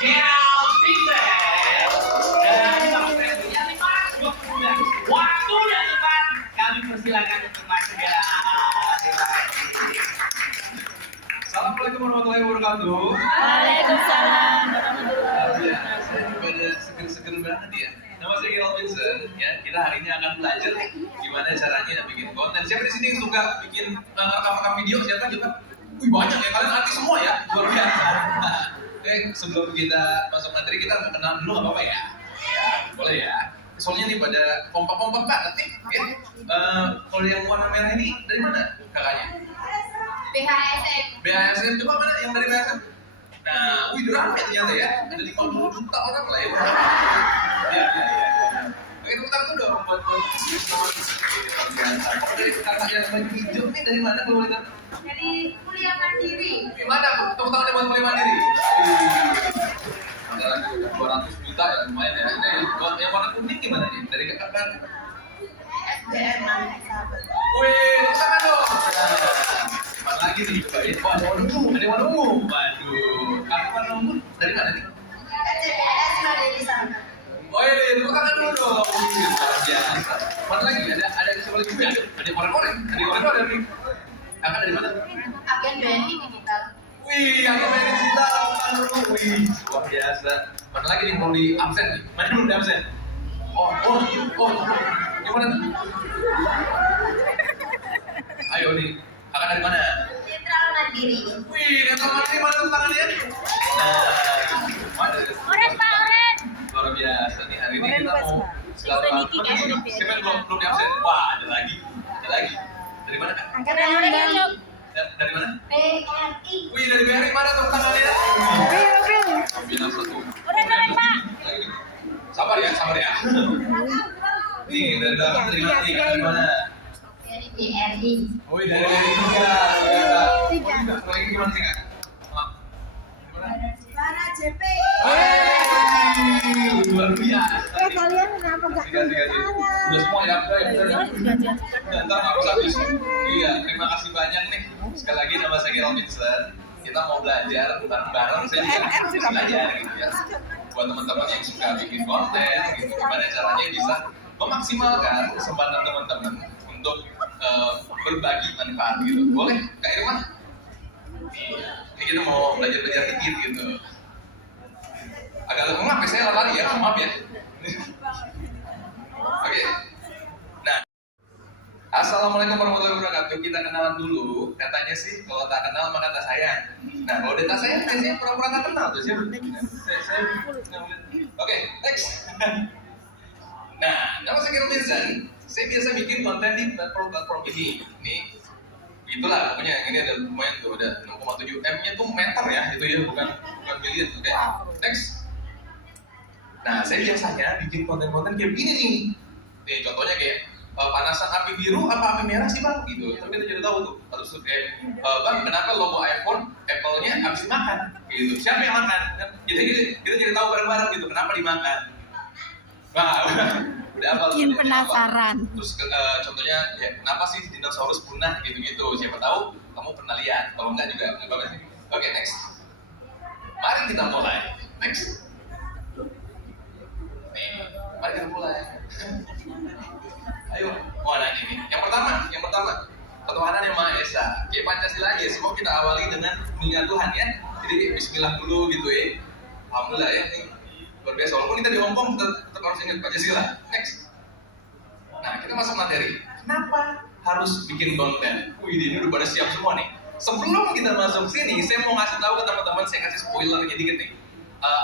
Gerald Vincent. Dan kalau saya punya 529 waktu dan tempat, kami persilakan untuk masuk Gerald. Terima kasih. Assalamualaikum warahmatullahi wabarakatuh. Waalaikumsalam warahmatullahi Ya, saya juga ada seger-seger banget ya. Nama saya Gerald Vincent. Ya, kita hari ini akan belajar gimana caranya bikin konten. Siapa di sini yang suka bikin rekam video? Siapa coba? Wih, banyak ya, kalian artis semua ya, luar biasa. Sebelum kita masuk materi, kita kenalan dulu nggak apa-apa ya? Ya, boleh ya. Soalnya nih pada kompak-kompak banget nih. Ya. Kalau yang warna merah ini dari mana kakaknya? BHSN. BHSN, coba mana yang dari BHSN? Nah, wih ramai ternyata ya. Ada 50 juta orang lah ya. Ya. Oke, tepuk tangan dong buat kalau dari kakak yang baju hijau nih dari mana kalau boleh tahu? Dari kuliah mandiri. Gimana? Tepuk tangannya buat kuliah mandiri. Ada 200 juta ya, lumayan ya. Ini buat yang warna kuning gimana nih? Dari kakak kan? SBM Mandiri Sahabat. Wih, tepuk tangan dong. Mana lagi nih? Coba ya. Wah, ada warna ungu. Ada warna ungu. Waduh. Kakak warna ungu dari mana nih? CPS Mandiri Sahabat. Oh iya, tepuk tangan dulu dong. Luar biasa. Mana lagi? Ada siapa lagi? Ada orang-orang. Ada orang-orang nih. Kakak dari mana? Agen BNI Digital. Wih, aku main digital. Tepuk tangan dulu. Wih, luar biasa. Mana lagi nih belum di absen nih? Mana belum di absen? Oh. Gimana tuh? Ayo nih. Kakak dari mana? Netral Mandiri. Wih, netral mandiri mana tepuk tangannya? Mana? Oren Pak Oren. Luar biasa nih hari ini Oren kita Bas, mau Pak. silaturahmi. Kita Niki, kan? Siapa yang belum di absen? Wah, ada lagi. Dari mana kak? Angkatan Oren. Dari mana? BRI. Wih, dari BRI mana tepuk tangannya? Bilang satu. Oren Pak. Lagi. Sabar ya. Nih, dari belakang dari mana nih? Dari mana? Dari BRI. Wih, dari BRI juga. Lagi gimana sih kak? Para JP. Luar biasa. Kalian kenapa gak Udah semua ya, ntar harus habis. Iya, terima kasih banyak nih. Sekali lagi nama saya Gerald Vincent. Kita mau belajar bareng-bareng. Saya juga belajar gitu ya. Buat teman-teman yang suka bikin konten, gitu, gimana caranya bisa memaksimalkan kesempatan teman-teman untuk berbagi manfaat gitu. Boleh, Kak Irma? Ini kita mau belajar-belajar dikit gitu. Agak ngap ya, saya lari ya, maaf ya. Oke. Nah, assalamualaikum warahmatullahi wabarakatuh. Kita kenalan dulu. Katanya sih kalau tak kenal maka tak sayang. Nah, kalau dia tak sayang biasanya pura-pura tak kenal tuh siapa? Saya. Oke, next. Nah, nama saya Gerald Vincent. Saya biasa bikin konten di platform ini. Ini itulah pokoknya ini ada lumayan tuh, ada 6,7 M-nya tuh meter ya, itu ya bukan million. Oke, next. Nah, saya biasanya bikin konten-konten kayak begini nih. Nih, contohnya kayak panasan api biru apa api merah sih bang? Gitu. Tapi kita jadi tahu tuh. Harus kayak bang, kenapa logo iPhone Apple-nya habis makan? Gitu. Siapa yang makan? Kan? Kita jadi tahu bareng-bareng gitu. Kenapa dimakan? Wah, udah apa? Bikin penasaran. Terus contohnya ya, kenapa sih dinosaurus punah? Gitu-gitu. Siapa tahu kamu pernah lihat. Kalau enggak juga nggak apa-apa sih. Oke, next. Mari kita mulai. Next. Mari kita mulai. Ayo, mau nanya nih. Yang pertama, ketuhanan yang Maha Esa. Kayak Pancasila aja, semua kita awali dengan mengingat Tuhan ya. Jadi Bismillah dulu gitu ya. Alhamdulillah ya. Ini luar biasa. Walaupun kita di Hongkong tetap harus ingat Pancasila. Next. Nah, kita masuk materi. Kenapa harus bikin konten? Wih, ini udah pada siap semua nih. Sebelum kita masuk sini, saya mau ngasih tahu ke teman-teman, saya kasih spoilernya dikit nih.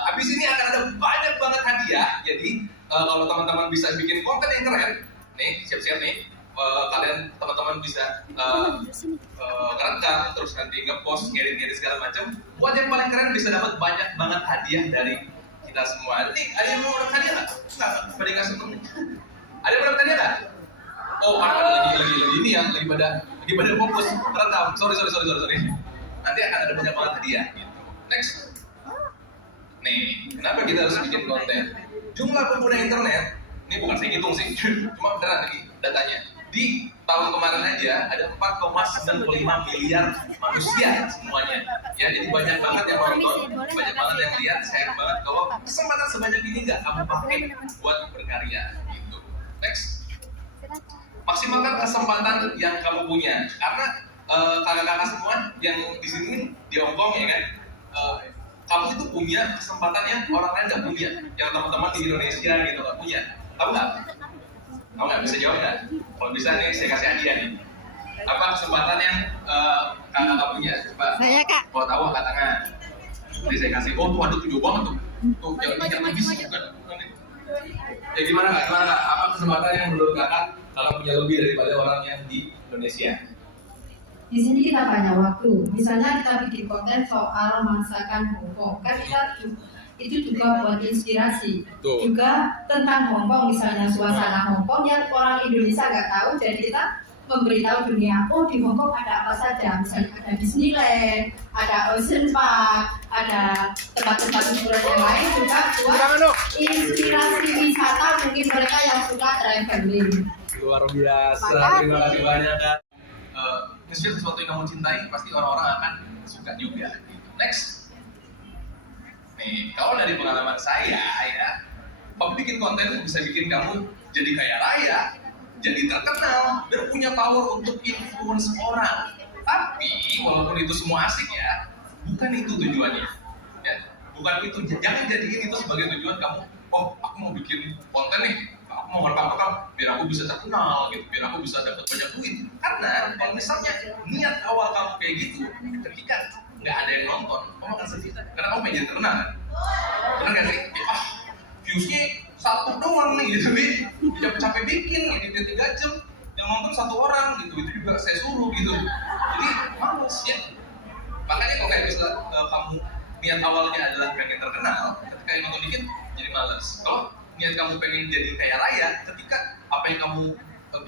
Abis ini akan ada banyak banget hadiah. Jadi kalau teman-teman bisa bikin konten yang keren, nih siap-siap nih. Kalian teman-teman bisa ngerekam, terus nanti ngepost, ngedit segala macam. Buat yang paling keren bisa dapat banyak banget hadiah dari kita semua. Nih, ada yang mau dapat hadiah nggak? Nggak, pada nggak seneng. Ada yang mau dapat hadiah nggak? Oh, lagi ini ya, lagi pada fokus rekam. Sorry. Nanti akan ada banyak banget hadiah. Gitu. Next. Nih, kenapa kita harus bikin konten? Jumlah pengguna internet, ini bukan saya hitung sih, cuma beneran ini datanya. Di tahun kemarin aja ada 4,95 miliar manusia semuanya. Ya, jadi banyak banget yang nonton, banyak banget yang lihat. Sayang banget kalau kesempatan sebanyak ini nggak kamu pakai buat berkarya. Gitu. Next, maksimalkan kesempatan yang kamu punya. Karena kakak-kakak semua yang di sini di Hongkong ya kan, kamu itu punya kesempatan yang orang lain nggak punya, yang teman-teman di Indonesia gitu nggak punya. Tahu nggak? Tahu nggak? Bisa jawab nggak? Kalau bisa nih saya kasih hadiah nih. Apa kesempatan yang kakak punya? Coba. Saya, Kak. Kalau tahu angkat tangan. Jadi saya kasih. Oh tuh ada 7 banget tuh. Tuh yang lebih sih bukan. Ya gimana kak? Gimana kak? Apa kesempatan yang menurut kakak punya lebih daripada orang yang di Indonesia? Di sini kita banyak waktu. Misalnya kita bikin konten soal masakan Hongkong, kan kita itu juga buat inspirasi. Tuh. Juga tentang Hongkong, misalnya suasana Hongkong yang orang Indonesia nggak tahu, jadi kita memberitahu dunia, oh di Hongkong ada apa saja. Misalnya ada Disneyland, ada Ocean Park, ada tempat-tempat hiburan yang lain juga buat inspirasi wisata mungkin mereka yang suka traveling. Luar biasa. Terima kasih banyak kak. Nge-share sesuatu yang kamu cintai, pasti orang-orang akan suka juga. Next. Nih, kalau dari pengalaman saya ya, kamu bikin konten bisa bikin kamu jadi kaya raya, jadi terkenal, dan punya power untuk influence orang. Tapi, walaupun itu semua asik ya, bukan itu tujuannya. Ya, bukan itu. Jangan jadiin itu sebagai tujuan kamu. Oh, aku mau bikin konten nih, aku mau merekam biar aku bisa terkenal gitu, biar aku bisa dapat banyak duit. Karena kalau misalnya niat awal kamu kayak gitu, ketika nggak ada yang nonton, kamu akan sedih. Karena kamu pengen jadi terkenal kan? Benar nggak sih? Viewsnya 1 doang nih gitu, capek bikin gitu 3 jam, yang nonton 1 orang gitu, itu juga saya suruh gitu. Jadi males ya. Makanya kalau kayak misalnya kamu niat awalnya adalah pengen terkenal, ketika yang nonton dikit jadi males. Kalau niat kamu pengen jadi kaya raya, ketika apa yang kamu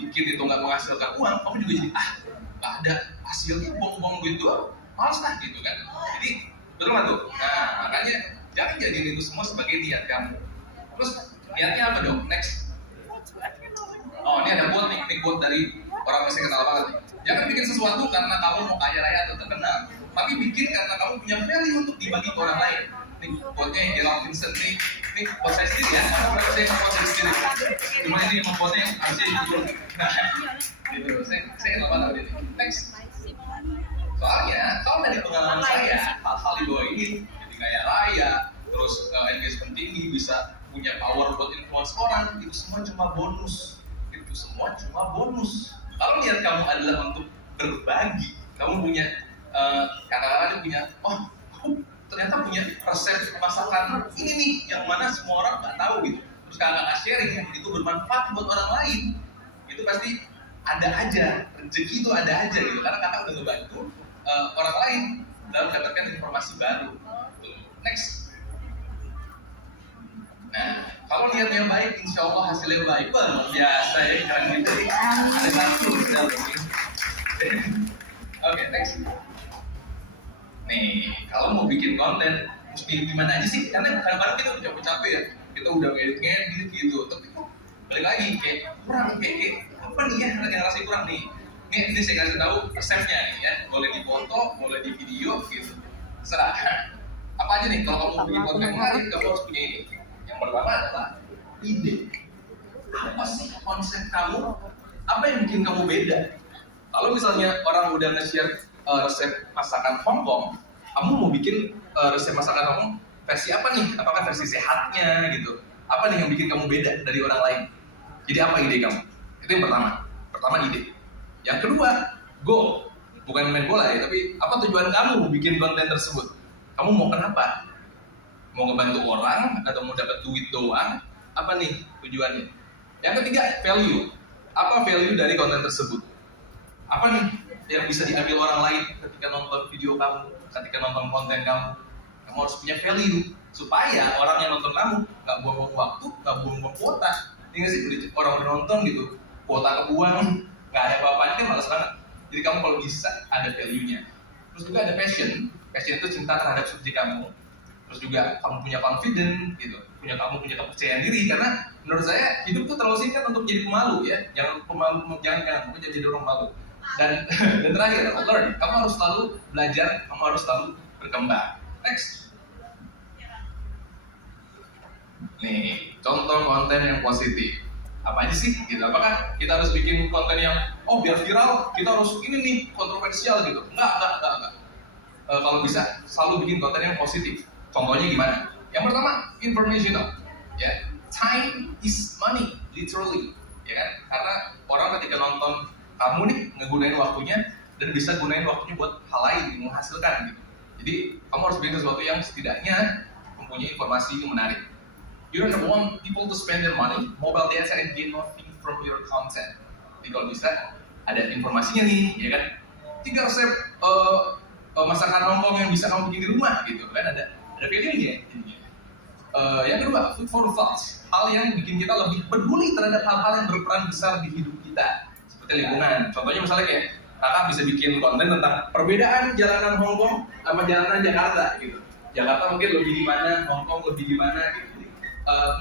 bikin itu nggak menghasilkan uang, kamu juga jadi nggak ada hasilnya, buang-buang duit doang, males lah gitu kan. Jadi betul nggak tuh? Nah makanya jangan jadiin itu semua sebagai niat kamu. Terus niatnya apa dong? Next. Oh ini ada quote nih, ini quote dari orang yang saya kenal banget nih. Jangan bikin sesuatu karena kamu mau kaya raya atau terkenal, tapi bikin karena kamu punya value untuk dibagi ke orang lain. Nih quote-nya Hiram Vincent nih quote saya sendiri ya, karena berarti saya quote saya sendiri. Cuma ini quote-nya harusnya itu. Nah, gitu. Saya kenal banget ini. Next. Soalnya kalau dari pengalaman saya, hal-hal di bawah ini jadi kaya raya, terus engagement tinggi, bisa punya power buat influence orang, itu semua cuma bonus. Itu semua cuma bonus. Kalau niat kamu adalah untuk berbagi, kamu punya kadang-kadang punya, oh aku ternyata punya resep masakan ini nih, yang mana semua orang nggak tahu gitu. Terus kakak sharing, itu bermanfaat buat orang lain, itu pasti ada aja, rezeki itu ada aja gitu. Karena kakak udah ngebantu orang lain dalam mendapatkan informasi baru. Next. Nah, kalau niatnya baik, insya Allah hasilnya baik. Luar biasa ya, keren gitu. Ada satu dalam ini. Oke, next. Nih, kalau mau bikin konten, mesti gimana aja sih? Karena kadang-kadang kita udah capek-capek ya, kita udah ngedit gitu. Tapi kok balik lagi kayak kurang, kayak apa nih ya yang rasanya kurang nih? Ini saya kasih tahu resepnya nih ya. Boleh di foto, boleh di video gitu. Serah. Apa aja nih? Kalau kamu bikin konten menarik, kamu harus punya ini. Yang pertama adalah ide. Apa sih konsep kamu? Apa yang bikin kamu beda? Kalau misalnya orang udah nge-share resep masakan Hongkong, kamu mau bikin resep masakan Hongkong versi apa nih? Apakah versi sehatnya gitu? Apa nih yang bikin kamu beda dari orang lain? Jadi apa ide kamu? Itu yang pertama. Pertama ide. Yang kedua, goal. Bukan main bola ya, tapi apa tujuan kamu bikin konten tersebut? Kamu mau kenapa? Mau ngebantu orang atau mau dapat duit doang? Apa nih tujuannya? Yang ketiga, value. Apa value dari konten tersebut? Apa nih yang bisa diambil orang lain ketika nonton video kamu, ketika nonton konten kamu? Kamu harus punya value supaya orang yang nonton kamu nggak buang-buang waktu, nggak buang-buang kuota. Ini nggak sih, orang udah nonton gitu, kuota kebuang, nggak ada apa-apanya kan malas banget. Jadi kamu kalau bisa ada value-nya. Terus juga ada passion. Passion itu cinta terhadap subjek kamu. terus juga kamu punya confident gitu, kamu punya kepercayaan diri. Karena menurut saya hidup tuh terlalu singkat untuk jadi pemalu ya, jangan jadi orang malu. Dan terakhir, learn, kamu harus selalu belajar, kamu harus selalu berkembang. Next. Nih, contoh konten yang positif. Apa aja sih? Gitu. Apakah kita harus bikin konten yang biar viral, kita harus ini nih kontroversial gitu? Enggak. Kalau bisa selalu bikin konten yang positif. Contohnya gimana? Yang pertama, informational. Ya, time is money, literally. Ya kan? Karena orang ketika nonton kamu nih ngegunain waktunya dan bisa gunain waktunya buat hal lain yang menghasilkan gitu. Jadi kamu harus bikin sesuatu yang setidaknya mempunyai informasi yang menarik. You don't want people to spend their money, mobile data and gain nothing from your content. Jadi kalau bisa ada informasinya nih, ya kan? 3 resep masakan Hongkong yang bisa kamu bikin di rumah gitu kan, ada videonya. Yang kedua, food for thoughts, hal yang bikin kita lebih peduli terhadap hal-hal yang berperan besar di hidup kita, seperti lingkungan. Contohnya misalnya kayak kakak bisa bikin konten tentang perbedaan jalanan Hongkong sama jalanan Jakarta gitu. Jakarta mungkin lebih di mana, Hongkong lebih di mana gitu.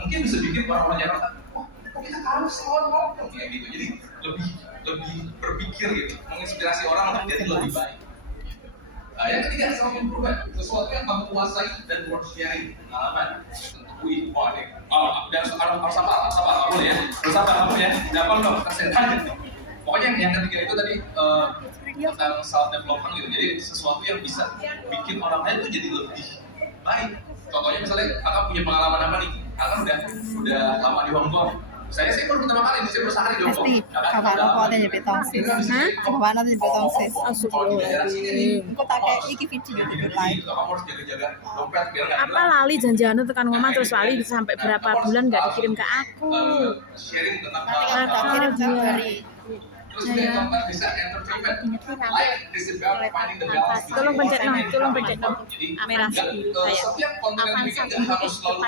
Mungkin bisa bikin orang-orang Jakarta, kok kita harus lawan Hongkong kayak gitu. Jadi lebih berpikir gitu, menginspirasi orang untuk jadi lebih baik. Yang ketiga, self improvement, sesuatu yang kamu kuasai dan worth sharing, pengalaman. Harus apa kamu ya? Harus apa kamu ya? Jangan dong, kesehatan. Pokoknya yang ketiga itu tadi tentang self development gitu. Jadi sesuatu yang bisa bikin orang lain itu jadi lebih baik. Contohnya misalnya kakak punya pengalaman apa nih? Kakak udah lama di Hong Kong. Saya baru pertama kali, saya baru sehari di Hong Kong. Kakak kok ada nyebut tongsis. Kakak ada nyebut tongsis. Aku tak kayak iki video gitu live. Kamu harus jaga-jaga dompet biar nggak Apa lali janjian tekan ngomong terus lali sampai berapa bulan nggak dikirim ke aku. Sharing tentang Tak kirim dari terus juga konten bisa entertainment. Like is about finding the balance. Tolong pencet no. Jadi Merah setiap konten yang bikin nggak harus selalu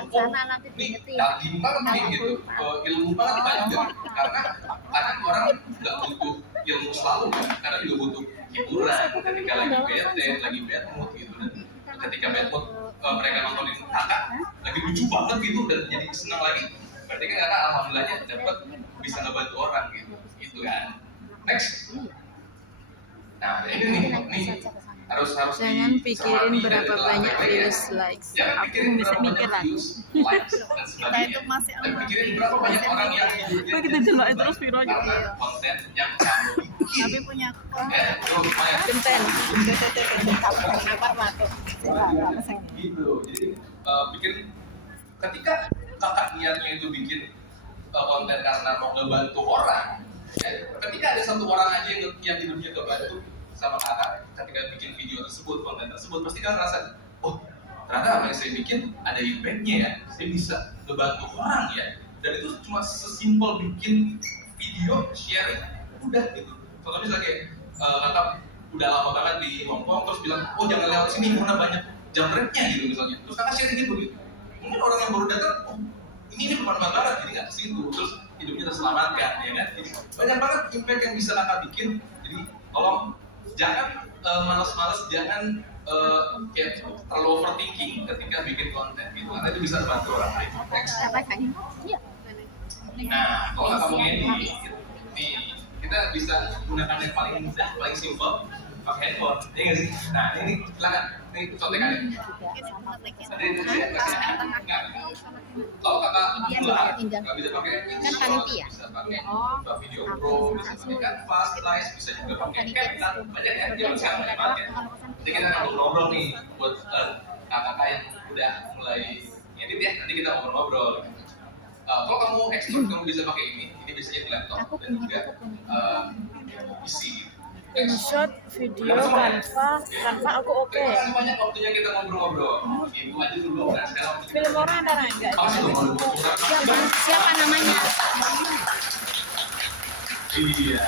daging banget nih gitu, ilmu banget kita juga. Karena kadang orang nggak butuh ilmu selalu kan, karena juga butuh hiburan ketika lagi bete, lagi bad mood gitu. Dan ketika bad mood mereka nontonin kakak lagi lucu banget gitu dan jadi senang lagi. Berarti kan kakak alhamdulillahnya dapat bisa ngebantu orang gitu kan. Next. Nah ini harus Jangan pikirin berapa banyak views, likes. Aku bisa mikir lah. kita itu masih pikirin berapa banyak orang yang hidupnya Kita jelek terus viral aja. karena konten yang kamu bikin. tapi punya Itu lumayan. Genten. apa masuk. Gitu. Jadi bikin ketika kakak niatnya itu bikin konten karena mau ngebantu orang, ketika ada satu orang aja yang hidupnya kebantu sama kakak ketika bikin video tersebut, konten tersebut, pasti kan ngerasa, ternyata apa yang saya bikin ada impact-nya ya, saya bisa ngebantu orang ya. Dan itu cuma sesimpel bikin video, sharing, udah gitu. Contohnya misalnya kayak kakak udah lama banget di Hongkong terus bilang, jangan lewat sini karena banyak jamretnya gitu misalnya. Terus kakak sharing gitu. Mungkin orang yang baru datang, ini bermanfaat banget, jadi nggak ke situ. Terus hidupnya terselamatkan, ya kan? Jadi banyak banget impact yang bisa kakak bikin. Jadi tolong jangan malas-malas, jangan kayak terlalu overthinking ketika bikin konten gitu, karena itu bisa bantu orang lain. Next. Nah, kalau kamu ngedit, nih kita bisa gunakan yang paling mudah, paling simple, pakai handphone, ya nggak sih? Nah ini silakan, ini contekan ini. Kalau kakak nggak bisa pakai panitia. bisa pakai video pro, bisa pakai Canvas, Slice, bisa juga pakai CapCut, banyak ya, dia sekarang banyak banget. Jadi kita akan ngobrol nih buat kakak yang udah mulai ngedit ya, nanti kita ngobrol-ngobrol. Kalau kamu expert, kamu bisa pakai ini biasanya di laptop dan juga PC. Screenshot video Canva aku oke. Terima kasih banyak waktunya kita ngobrol-ngobrol. Ibu aja dulu, nah sekarang Film orang antara enggak. Siapa namanya? Iya.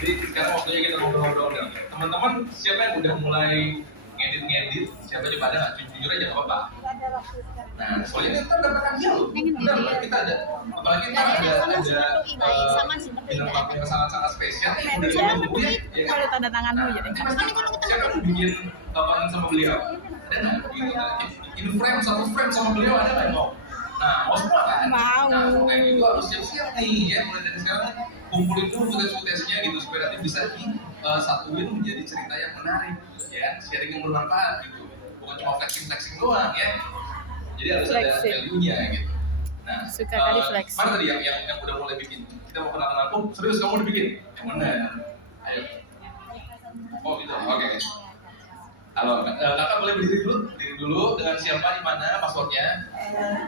Jadi sekarang waktunya kita ngobrol-ngobrol nih. Teman-teman, siapa yang udah mulai ngedit? Siapa coba ada nggak? Jujur aja nggak apa-apa. Nah, soalnya kita dapatkan dia loh. Benar, kita ada. Apalagi kita ada bintang tamu yang sangat-sangat spesial. Udah Jangan nunggu ya. kalau tanda tanganmu jadi. Siapa yang bikin laporan sama beliau? Ada? nggak? Gitu kan? In frame, satu frame sama beliau ada nggak mau? Nah, mau semua kan? Mau. Nah, kayak gitu harus siap-siap nih ya, mulai dari sekarang kumpulin dulu footage-nya gitu supaya nanti bisa disatuin menjadi cerita yang menarik, ya, sharing yang bermanfaat gitu, bukan cuma flexing doang ya. Jadi harus ada Flexing. value-nya gitu. Nah, Suka kali flexing. mana tadi yang udah mulai bikin? Kita mau kenalan aku, serius kamu udah bikin? Yang mana? Ayo. Oh gitu, oke. Halo, kakak boleh berdiri dulu dengan siapa, di mana, passwordnya?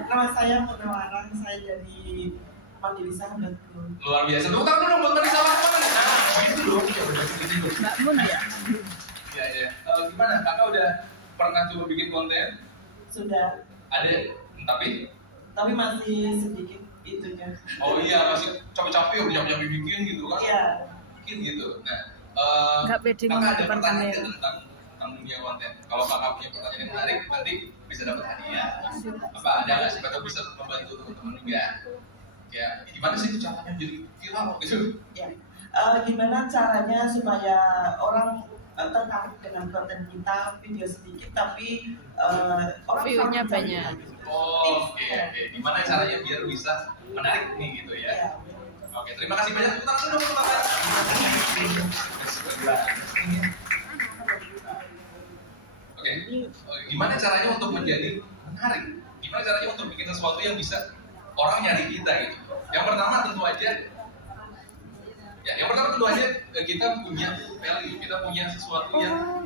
Nama saya Purnawarang, saya jadi Mandiri Sahabatku. Luar biasa. Tepuk tangan dulu buat Mbak Nisa Warman. Nah, gitu dong. Ya udah gitu. Mbak Mun ya? Iya, iya. Gimana? Kakak udah pernah coba bikin konten? Sudah, Ada, tapi masih sedikit itunya. oh iya, masih capek-capek nyampe bikin gitu kan? Iya, Bikin gitu. Nah, Nggak pede kakak ngomong ada depan pertanyaan kamera. nggak tentang dunia konten? Kalau kakak punya pertanyaan yang menarik, nanti bisa dapat hadiah. Apa ada nggak sih? Atau bisa membantu teman-teman juga? Ya, gimana sih itu caranya jadi viral gitu? ya. Gimana caranya supaya orang tertarik dengan konten kita, video sedikit tapi orang View-nya selalu banyak. cari. Oh, oke. Gimana caranya biar bisa menarik nih gitu ya? Ya. Oke, terima kasih banyak. Tepuk tangan dulu, tepuk tangan. Oke, gimana caranya untuk menjadi menarik? Gimana caranya untuk bikin sesuatu yang bisa orang nyari kita gitu? Yang pertama tentu aja, kita punya value, kita punya sesuatu yang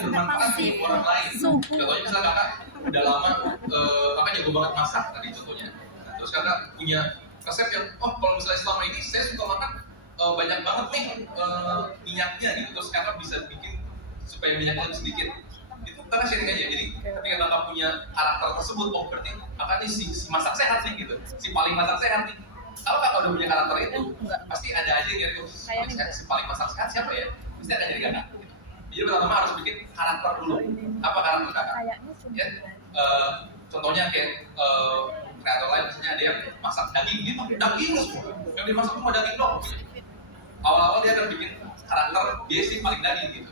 bermanfaat untuk orang lain. Contohnya misalnya kakak udah lama, kakak jago banget masak tadi contohnya. Nah, terus kakak punya resep yang, oh kalau misalnya selama ini saya suka makan banyak banget nih minyaknya gitu. Terus kakak bisa bikin supaya minyaknya lebih sedikit. Itu kakak sharing aja. Jadi ketika kakak punya karakter tersebut, oh berarti kakak nih si masak sehat nih gitu, si paling masak sehat nih. Kalau kakak udah punya karakter itu, pasti ada aja gitu. Si paling masak sehat siapa ya? Pasti ada jadi kakak. Jadi pertama harus bikin karakter dulu. Apa karakter kakak? Ya, contohnya kayak kreator lain misalnya ada yang masak daging gitu, daging semua. Yang dimasak cuma daging dong. Awal-awal dia akan bikin karakter dia sih paling daging gitu.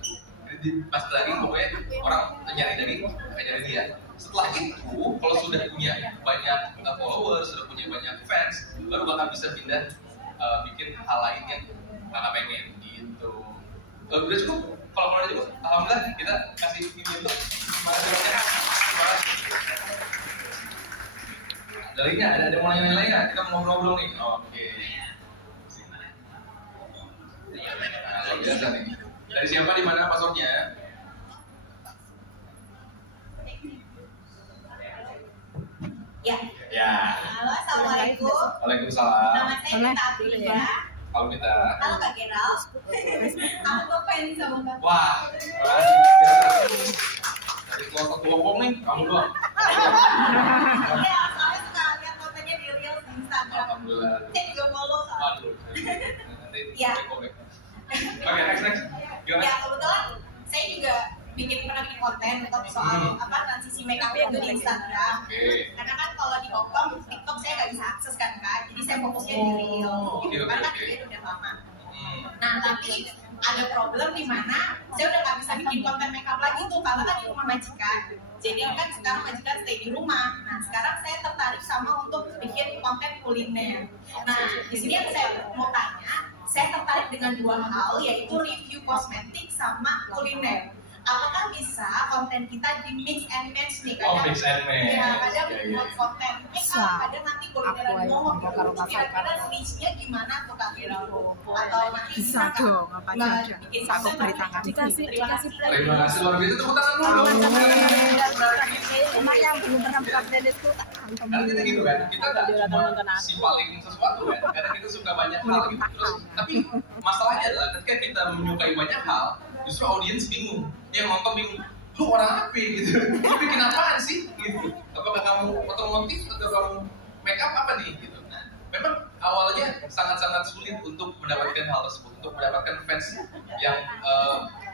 Jadi pas daging pokoknya orang nyari daging, kayak nyari dia. Setelah itu, kalau sudah punya banyak followers, sudah punya banyak fans, baru bakal bisa pindah bikin hal lain yang kakak pengen gitu. Udah cukup? Kalau udah cukup, alhamdulillah kita kasih ini untuk semangatnya. Ada mau nanya lain nggak? Kita mau ngobrol nih. Oke. Nah, luar biasa nih. Dari siapa, di mana passwordnya? Ya. Ya. Halo, assalamualaikum. Waalaikumsalam. Nama saya Mita Aprilia. Halo Mita. Halo Kak Gerald. Aku tuh fans sama Kak. Wah, dari kelompok kelompok nih, kamu doang. Iya, soalnya suka lihat kontennya di Reels di Instagram. Alhamdulillah. Saya juga follow soalnya. Waduh. Nanti Iya. Oke, next. Gimana? Ya kebetulan saya juga pernah bikin konten untuk soal transisi makeup itu di Instagram. Oke. Karena kan kalau di TikTok saya nggak bisa akses kan Kak, jadi saya fokusnya di Reels. Gitu. Karena kan video udah lama. Nah tapi ada problem di mana saya udah nggak bisa bikin konten makeup lagi tuh karena kan di rumah majikan. Jadi kan sekarang majikan stay di rumah. Nah sekarang saya tertarik sama untuk bikin konten kuliner. Nah di sini yang saya mau tanya, saya tertarik dengan dua hal yaitu review kosmetik sama kuliner. Apakah bisa konten kita di mix and match nih? Oh, mix and match. Ya, kadang Ya, buat konten makeup, kadang nanti kulineran Aku doang. aja kalau Itu kira-kira masakan. niche-nya gimana tuh Kak Vira? Atau nanti Bisa dong, apa saja. Aku beri tangan. Terima kasih. Terima kasih luar biasa, tepuk tangan dulu. Emak yang belum pernah buka playlist tuh tak hantam Karena kita gitu kan, kita nggak Dia cuma nonton aku. si paling sesuatu kan, karena kita suka banyak hal gitu. Terus, tapi masalahnya adalah ketika kita menyukai banyak hal, justru audiens bingung, yang nonton bingung, lu orang apa gitu, lu bikin apaan sih gitu. Apakah kamu otomotif atau kamu make up apa nih gitu. Nah, memang awalnya sangat-sangat sulit untuk mendapatkan hal tersebut, untuk mendapatkan fans yang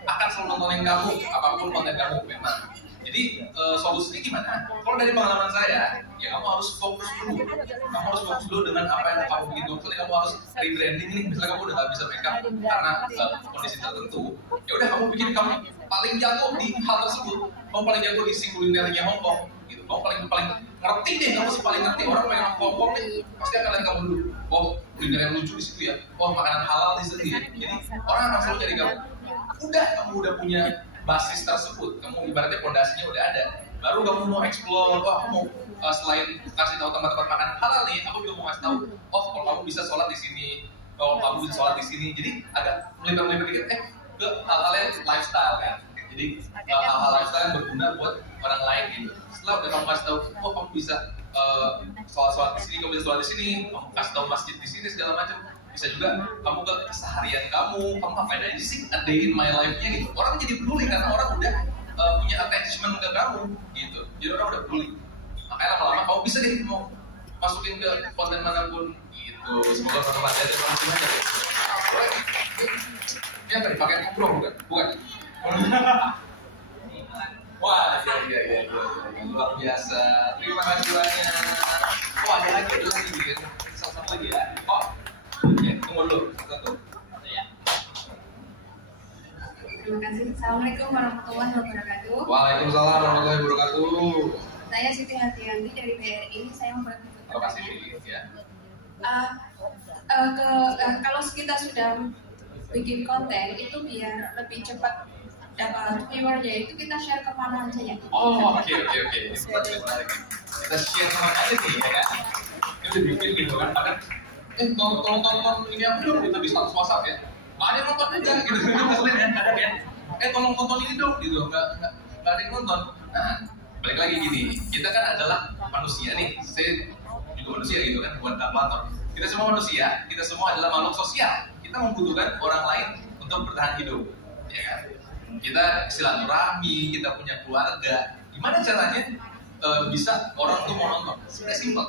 akan selalu nontonin kamu apapun konten kamu memang. Jadi solusinya gimana? Kalau dari pengalaman saya, ya kamu harus fokus dulu. Kamu harus fokus dulu dengan apa yang kamu bikin. Misalnya kamu harus rebranding nih. Misalnya kamu udah gak bisa makeup karena kondisi tertentu. Ya udah kamu bikin kamu paling jago di hal tersebut. Kamu paling jago di si kulinernya Hongkong. Gitu. Kamu paling ngerti deh. Kamu sih paling ngerti orang pengen Hongkong nih. Pasti akan lihat kamu dulu. Oh kuliner yang lucu di situ ya. Oh makanan halal di situ ya. Jadi orang akan selalu cari kamu. Udah kamu udah punya basis tersebut, kamu ibaratnya fondasinya udah ada, baru kamu mau explore, wah kamu selain kasih tahu tempat-tempat makan halal nih, aku juga mau kasih tahu, oh kalau kamu bisa sholat di sini, kalau kamu bisa sholat di sini, jadi agak melipir-melipir dikit, ke hal-hal yang lifestyle kan, jadi hal-hal lifestyle yang berguna buat orang lain gitu. Setelah udah kamu kasih tahu, oh kamu bisa sholat di sini, kamu bisa sholat di sini, kamu kasih tahu masjid di sini segala macam. Bisa juga kamu ke keseharian kamu ngapain aja sih, a day in my life-nya gitu. Orang jadi peduli karena orang udah punya attachment ke kamu gitu. Jadi orang udah peduli. Makanya lama-lama kamu bisa deh mau masukin ke konten manapun gitu. Semoga bermanfaat dan konsumen aja deh. Ya tadi pakai ngobrol bukan? Wah, iya. Luar biasa. Terima kasih banyak. Oh, ada lagi gitu. Satu lagi ya. Oh. Ya, tunggu dulu. Satu. Terima kasih. Assalamualaikum warahmatullahi wabarakatuh. Waalaikumsalam warahmatullahi wabarakatuh. Saya Siti Hatianti dari BRI. Saya membantu. Terima kasih ya. Kalau kita sudah bikin konten itu biar lebih cepat dapat viewernya itu kita share kemana aja ya. Oh oke. Ini menarik. Kita share kemana aja nih ya kan? Ini udah bikin gitu kan. Tolong ini aku dong gitu di status WhatsApp ya. Ada yang nonton aja gitu. Maksudnya ada kan. Tolong tonton ini dong gitu. Enggak ada yang nonton. Nah, balik lagi gini. Kita kan adalah manusia nih. Saya juga manusia gitu kan, bukan kalkulator. Kita semua manusia, kita semua adalah makhluk sosial. Kita membutuhkan orang lain untuk bertahan hidup. Ya kan? Kita silaturahmi, kita punya keluarga. Gimana caranya bisa orang tuh mau nonton? Sebenarnya simpel.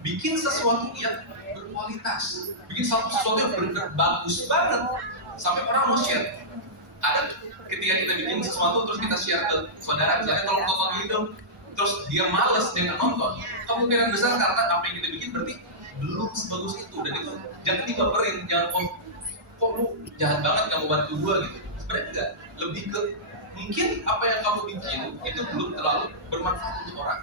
Bikin sesuatu yang berkualitas, bikin sesuatu yang benar-benar bagus banget sampai orang mau share. Ada ketika kita bikin sesuatu terus kita share ke saudara, misalnya tolong tonton ini dong, terus dia males dengan nonton, kemungkinan besar karena apa yang kita bikin berarti belum sebagus itu. Dan itu jangan dibaperin, jangan kok lu jahat banget kamu bantu gua gitu. Sebenarnya enggak, lebih ke mungkin apa yang kamu bikin itu belum terlalu bermanfaat untuk orang.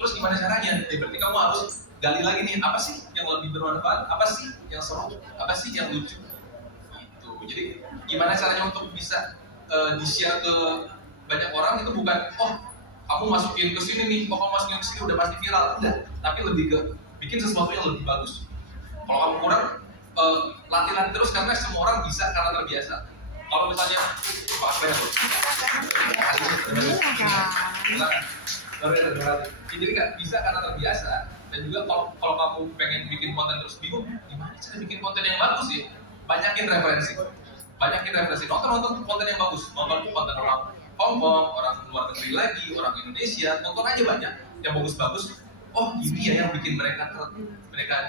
Terus gimana caranya? Berarti kamu harus gali lagi nih, apa sih yang lebih bermanfaat, apa sih yang seru, apa sih yang lucu gitu. Jadi gimana caranya untuk bisa di-share ke banyak orang itu bukan, oh kamu masukin ke sini nih, kamu masukin ke sini udah pasti viral, enggak. Tapi lebih ke bikin sesuatu yang lebih bagus. Kalau kamu kurang, latihan terus karena semua orang bisa karena terbiasa. Kalau misalnya, jadi nggak bisa karena terbiasa. Dan juga kalau kamu pengen bikin konten terus bingung, gimana cara bikin konten yang bagus ya? Banyakin referensi, nonton konten yang bagus, nonton konten orang Hongkong, orang luar negeri lagi, orang Indonesia, nonton aja banyak yang bagus-bagus. Oh ini ya yang bikin mereka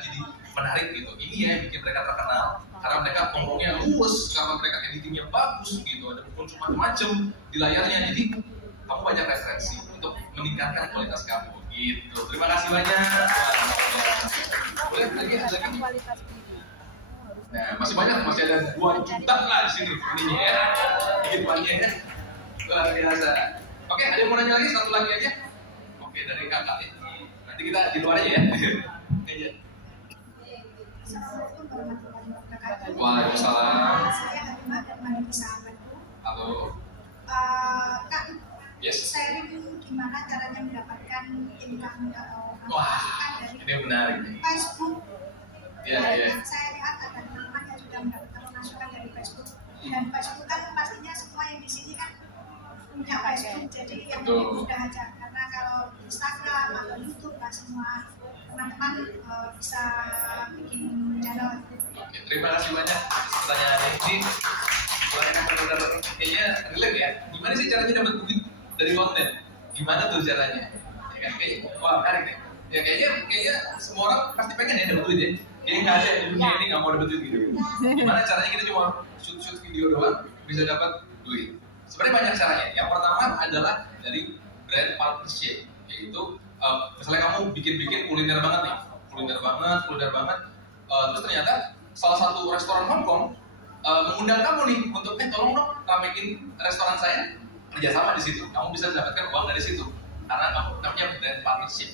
jadi menarik gitu. Ini ya yang bikin mereka terkenal karena mereka ngomongnya luwes, karena mereka editingnya bagus gitu, ada muncul macam-macam di layarnya. Jadi kamu banyak referensi untuk meningkatkan kualitas kamu. Gitu. Terima kasih banyak. Boleh lagi. Nah, masih banyak, masih ada 2 juta lah di sini ininya ya. Hitungannya ya. Luar biasa. Oke, ada yang mau nanya lagi? Satu lagi aja. Oke, dari kakak ya. Nanti kita di luar aja ya. Aja. Waalaikumsalam. Saya Halimah dan Mani sahabatku. Halo. Kak, yes. sharing gimana caranya mendapatkan income atau Wah, dari ini menarik nih. Facebook. Iya. Saya lihat ada teman yang sudah mendapatkan pemasukan dari Facebook. Dan Facebook kan pastinya semua yang di sini kan punya Facebook, jadi yang lebih mudah aja. Karena kalau Instagram atau YouTube lah semua teman-teman bisa bikin channel. Oke, terima kasih banyak atas pertanyaannya ini. Benar-benar kayaknya relate ya. Gimana sih caranya dapat duit dari konten? Gimana tuh caranya? Ya kan kayaknya, wah menarik deh. Ya kayaknya semua orang pasti pengen ya dapat duit ya. Kayaknya nggak ada di dunia ini nggak mau dapat duit gitu. Gimana caranya kita cuma shoot video doang bisa dapat duit? Sebenarnya banyak caranya. Yang pertama adalah dari brand partnership, yaitu misalnya kamu bikin kuliner banget, terus ternyata salah satu restoran Hongkong mengundang kamu nih untuk tolong dong ramein restoran saya, kerjasama di situ, kamu bisa mendapatkan uang dari situ karena kamu namanya brand partnership,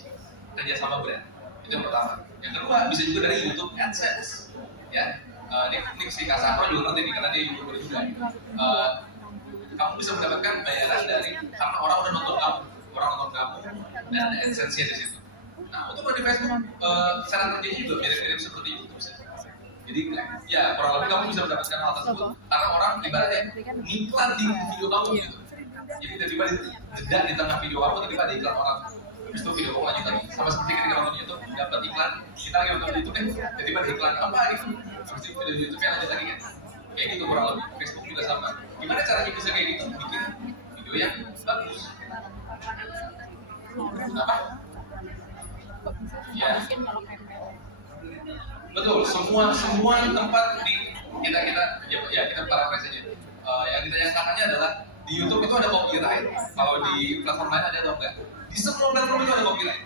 kerjasama brand. Itu yang pertama. Yang kedua bisa juga dari YouTube AdSense, ya. Ini si Kak Safra juga ngerti nih karena dia YouTuber juga. Kamu bisa mendapatkan bayaran dari karena orang udah nonton kamu, dan ada AdSense-nya di situ. Nah, untuk di Facebook, cara kerjanya juga mirip-mirip seperti YouTube sih. Jadi ya kurang lebih kamu bisa mendapatkan hal tersebut karena orang ibaratnya ngiklan di video kamu gitu. Jadi tiba-tiba jeda di tengah video kamu, tiba-tiba ada iklan orang. Habis itu video kamu lanjut lagi. Sama seperti ketika nonton YouTube dapat iklan, kita lagi nonton YouTube tiba-tiba ada iklan apa gitu. Habis itu video YouTube-nya lanjut lagi kan. Kayak gitu kurang lebih. Facebook juga sama. Gimana caranya bisa kayak gitu? Bikin video yang bagus. Apa? Ya. Betul, semua tempat di kita paraphrase aja. Yang ditanyakannya adalah di YouTube itu ada copyright. Kalau di platform lain ada atau enggak? Di semua platform itu ada copyright.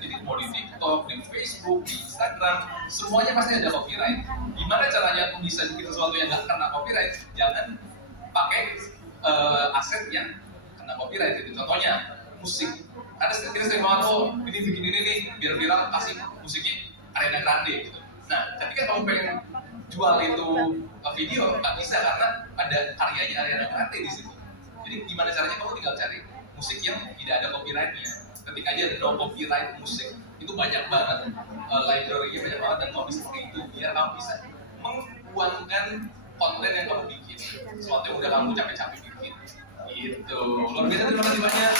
Jadi mau di TikTok, di Facebook, di Instagram, semuanya pasti ada copyright. Gimana caranya aku bisa bikin sesuatu yang nggak kena copyright? Jangan pakai aset yang kena copyright. Gitu. Contohnya musik. Kita sering banget ini bikin ini nih biar viral, kasih musiknya Ariana Grande gitu. Nah, ketika kamu pengen jual itu video, nggak bisa karena ada karyanya Ariana Grande di situ. Jadi gimana caranya kamu tinggal cari musik yang tidak ada copyrightnya. Ketik aja no copyright musik, itu banyak banget library-nya banyak banget dan kamu bisa pakai itu biar kamu bisa menguangkan konten yang kamu bikin, sesuatu yang udah kamu capek-capek bikin. Gitu. Luar biasa, terima kasih banyak.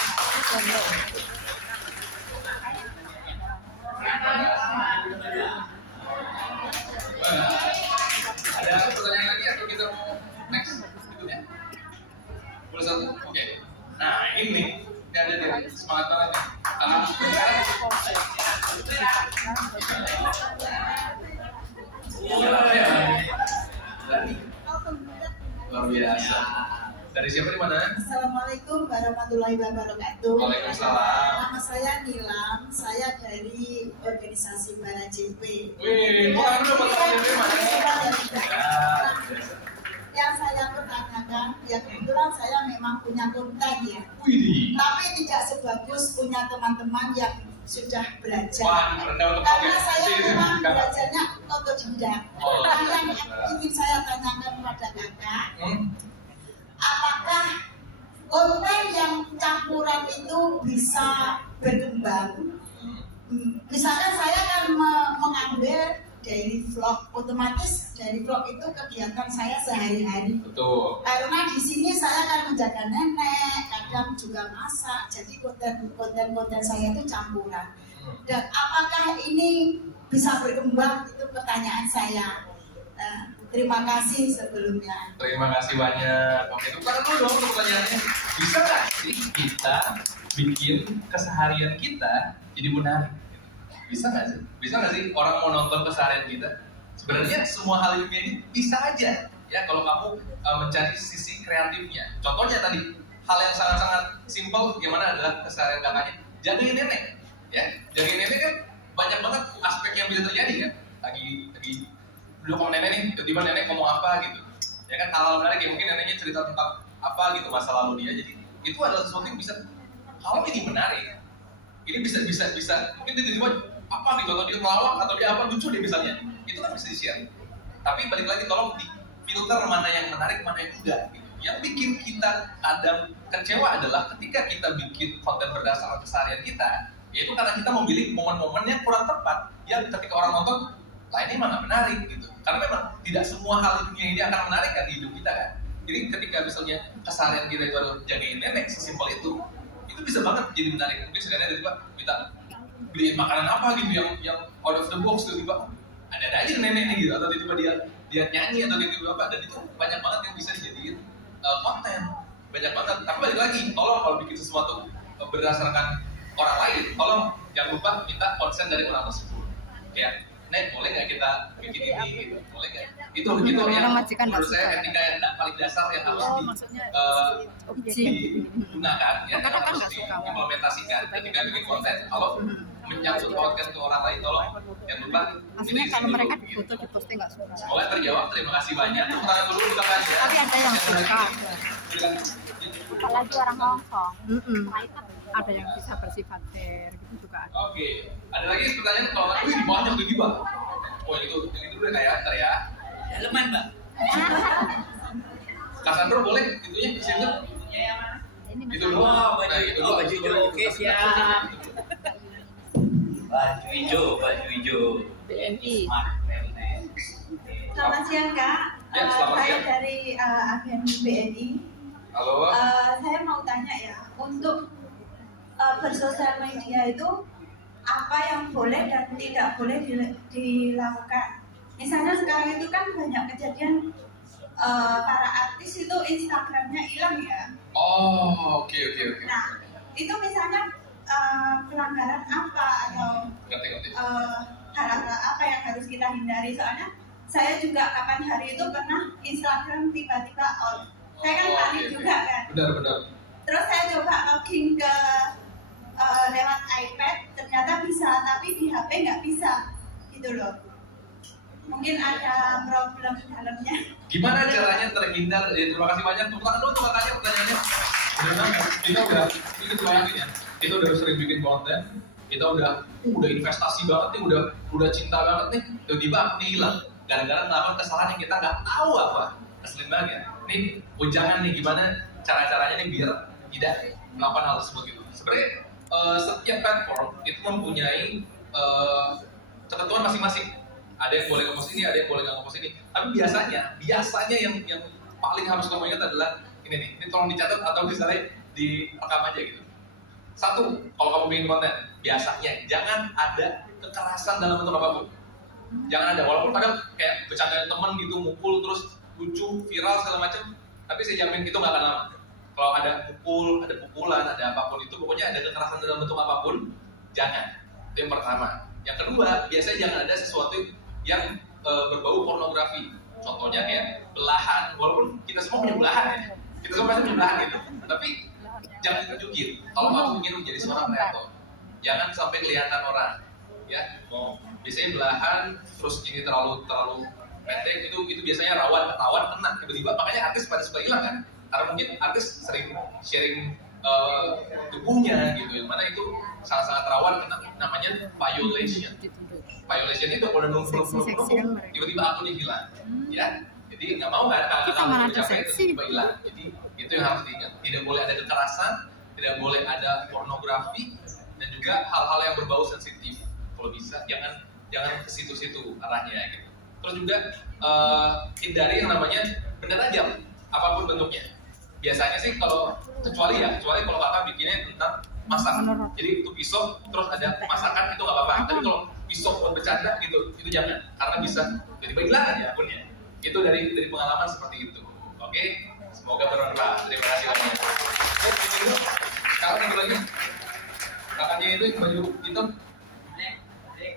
Ada pertanyaan lagi atau kita mau next? Gitu ya? Boleh satu? Oke. Nah ini ada dia semangat banget nih. Luar biasa. Dari siapa di mana? Assalamualaikum warahmatullahi wabarakatuh. Waalaikumsalam. Nama saya Nilam, saya dari organisasi Bara JP. Wih, orang itu dari mana? Yang saya pertanyakan, ya kebetulan saya memang punya konten ya. Wih. Tapi tidak sebagus punya teman-teman yang sudah belajar. Wah, rendah untuk Karena saya memang belajarnya otodidak. Nah, yang ingin saya tanyakan kepada kakak, apakah konten yang campuran itu bisa berkembang? Misalkan saya akan mengambil daily vlog, otomatis daily vlog itu kegiatan saya sehari-hari. Betul. Karena di sini saya akan menjaga nenek, kadang juga masak, jadi konten saya itu campuran. Dan apakah ini bisa berkembang? Itu pertanyaan saya. Terima kasih sebelumnya. Terima kasih banyak. Oke, tukar dulu dong pertanyaannya. Bisa nggak sih kita bikin keseharian kita jadi menarik? Bisa nggak sih? Bisa nggak sih orang mau nonton keseharian kita? Sebenarnya semua hal ini bisa aja ya kalau kamu mencari sisi kreatifnya. Contohnya tadi hal yang sangat-sangat simpel gimana adalah keseharian kakaknya jagain nenek, ya jagain nenek kan banyak banget aspek yang bisa terjadi kan. Lagi dulu sama nenek nih, tiba-tiba nenek ngomong apa gitu, ya kan hal-hal menarik ya mungkin neneknya cerita tentang apa gitu masa lalu dia. Jadi itu adalah sesuatu yang bisa kalau ini menarik, ini bisa mungkin dia tiba-tiba apa gitu atau dia melawak atau dia apa lucu dia misalnya, itu kan bisa di-share. Tapi balik lagi tolong di filter mana yang menarik mana yang enggak gitu. Yang bikin kita kadang kecewa adalah ketika kita bikin konten berdasarkan keseharian kita, yaitu karena kita memilih momen-momen yang kurang tepat yang ketika orang nonton lah ini emang gak menarik gitu. Karena memang tidak semua hal dunia ini akan menarik kan di hidup kita kan. Jadi ketika misalnya keseharian kita itu adalah jagain nenek sesimpel itu bisa banget jadi menarik. Mungkin sebenarnya tiba-tiba kita beliin makanan apa gitu yang out of the box tiba-tiba ada aja neneknya gitu, atau tiba-tiba dia nyanyi atau tiba-tiba apa, dan itu banyak banget yang bisa dijadiin konten, banyak banget. Tapi balik lagi, tolong kalau bikin sesuatu berdasarkan orang lain, tolong jangan lupa minta konsen dari orang tersebut. Ya, Nek boleh nggak kita bikin ini gitu, boleh nggak? Itu Orang yang majikan nggak menurut saya suka. etika yang paling dasar yang harus digunakan, ya, yang harus diimplementasikan ketika bikin konten. Kalau menyangkut konten ke orang lain, tolong yang lupa. Maksudnya kalau mereka foto di posting nggak suka. Semoga terjawab. Terima kasih banyak. Tepuk tangan dulu untuk kalian. Tapi ada yang suka. Apalagi orang Hongkong. Ada yang bisa bersifat fair gitu juga. Oke, ada lagi pertanyaan kalau wih banyak tuh gimana? Oh itu udah kayak ntar ya. Elemen, Mbak. Kak Sandro boleh itunya isinya? Ya, Mas. Itu dulu. Oh, Nah, itu dulu. oh, baju hijau. Oke, siap. Baju hijau. BNI. Smart wellness. Selamat siang Kak. Ya, selamat Saya siang. dari agen BNI. Halo. Saya mau tanya ya, untuk bersosial media itu apa yang boleh dan tidak boleh dilakukan? Misalnya sekarang itu kan banyak kejadian para artis itu Instagramnya hilang ya. Oh, oke. Nah, itu misalnya pelanggaran apa atau Ngerti. hal-hal apa yang harus kita hindari? Soalnya saya juga kapan hari itu pernah Instagram tiba-tiba on. Saya kan panik juga kan. Benar. Terus saya coba login ke lewat iPad, ternyata bisa, tapi di HP nggak bisa, gitu loh. Mungkin ada problem di dalamnya. Gimana caranya terhindar? Ya, terima kasih banyak. Tepuk tangan dulu untuk kakaknya pertanyaannya. Benar, kita udah bayangin ya. Kita udah sering bikin konten. Kita udah investasi banget nih, udah cinta banget nih. Tiba-tiba akunnya hilang. Gara-gara melakukan kesalahan yang kita nggak tahu apa. Keselin banget. Nih, jangan nih gimana cara-caranya nih biar tidak melakukan hal tersebut gitu. Sebenarnya setiap platform itu mempunyai ketentuan masing-masing. Ada yang boleh ngepost ini, ada yang boleh nggak ngepost ini. Tapi biasanya yang paling harus kamu ingat adalah ini tolong dicatat atau misalnya direkam aja gitu. Satu, kalau kamu bikin konten, biasanya jangan ada kekerasan dalam bentuk apapun. Jangan ada, walaupun kadang kayak bercanda teman gitu, mukul terus lucu, viral segala macam, tapi saya jamin itu nggak akan lama. Kalau ada pukulan, ada apapun itu, pokoknya ada kekerasan dalam bentuk apapun, jangan. Itu yang pertama. Yang kedua, biasanya jangan ada sesuatu yang berbau pornografi. Contohnya kayak belahan, walaupun kita semua punya belahan ya, kita semua pasti punya belahan gitu, tapi jangan ditunjukin. Kalau kamu ingin menjadi seorang kreator, jangan sampai kelihatan orang, ya. Biasanya belahan, terus ini terlalu pendek, itu biasanya rawan ketahuan kena tiba-tiba. Makanya artis pada suka hilang kan, karena mungkin artis sering sharing tubuhnya gitu, yang mana itu sangat-sangat rawan kena namanya violation. Violation itu kalau numpuk tiba-tiba akunnya hilang, ya. Jadi nggak mau kan kalau kamu capek tiba-tiba hilang. Jadi itu yang harus diingat. Tidak boleh ada kekerasan, tidak boleh ada pornografi, dan juga hal-hal yang berbau sensitif. Kalau bisa jangan ke situ-situ arahnya gitu. Terus juga hindari yang namanya benda tajam, apapun bentuknya. Biasanya sih kecuali kalau kakak bikinnya tentang masak, jadi itu pisau terus ada masakan, itu nggak apa-apa. Tapi kalau pisau buat bercanda gitu, itu jangan, karena bisa jadi hilang ya akunnya. Itu dari pengalaman seperti itu. Oke, semoga bermanfaat. Terima kasih banyak. Kakak yang lagi, kakaknya itu yang baju hitam.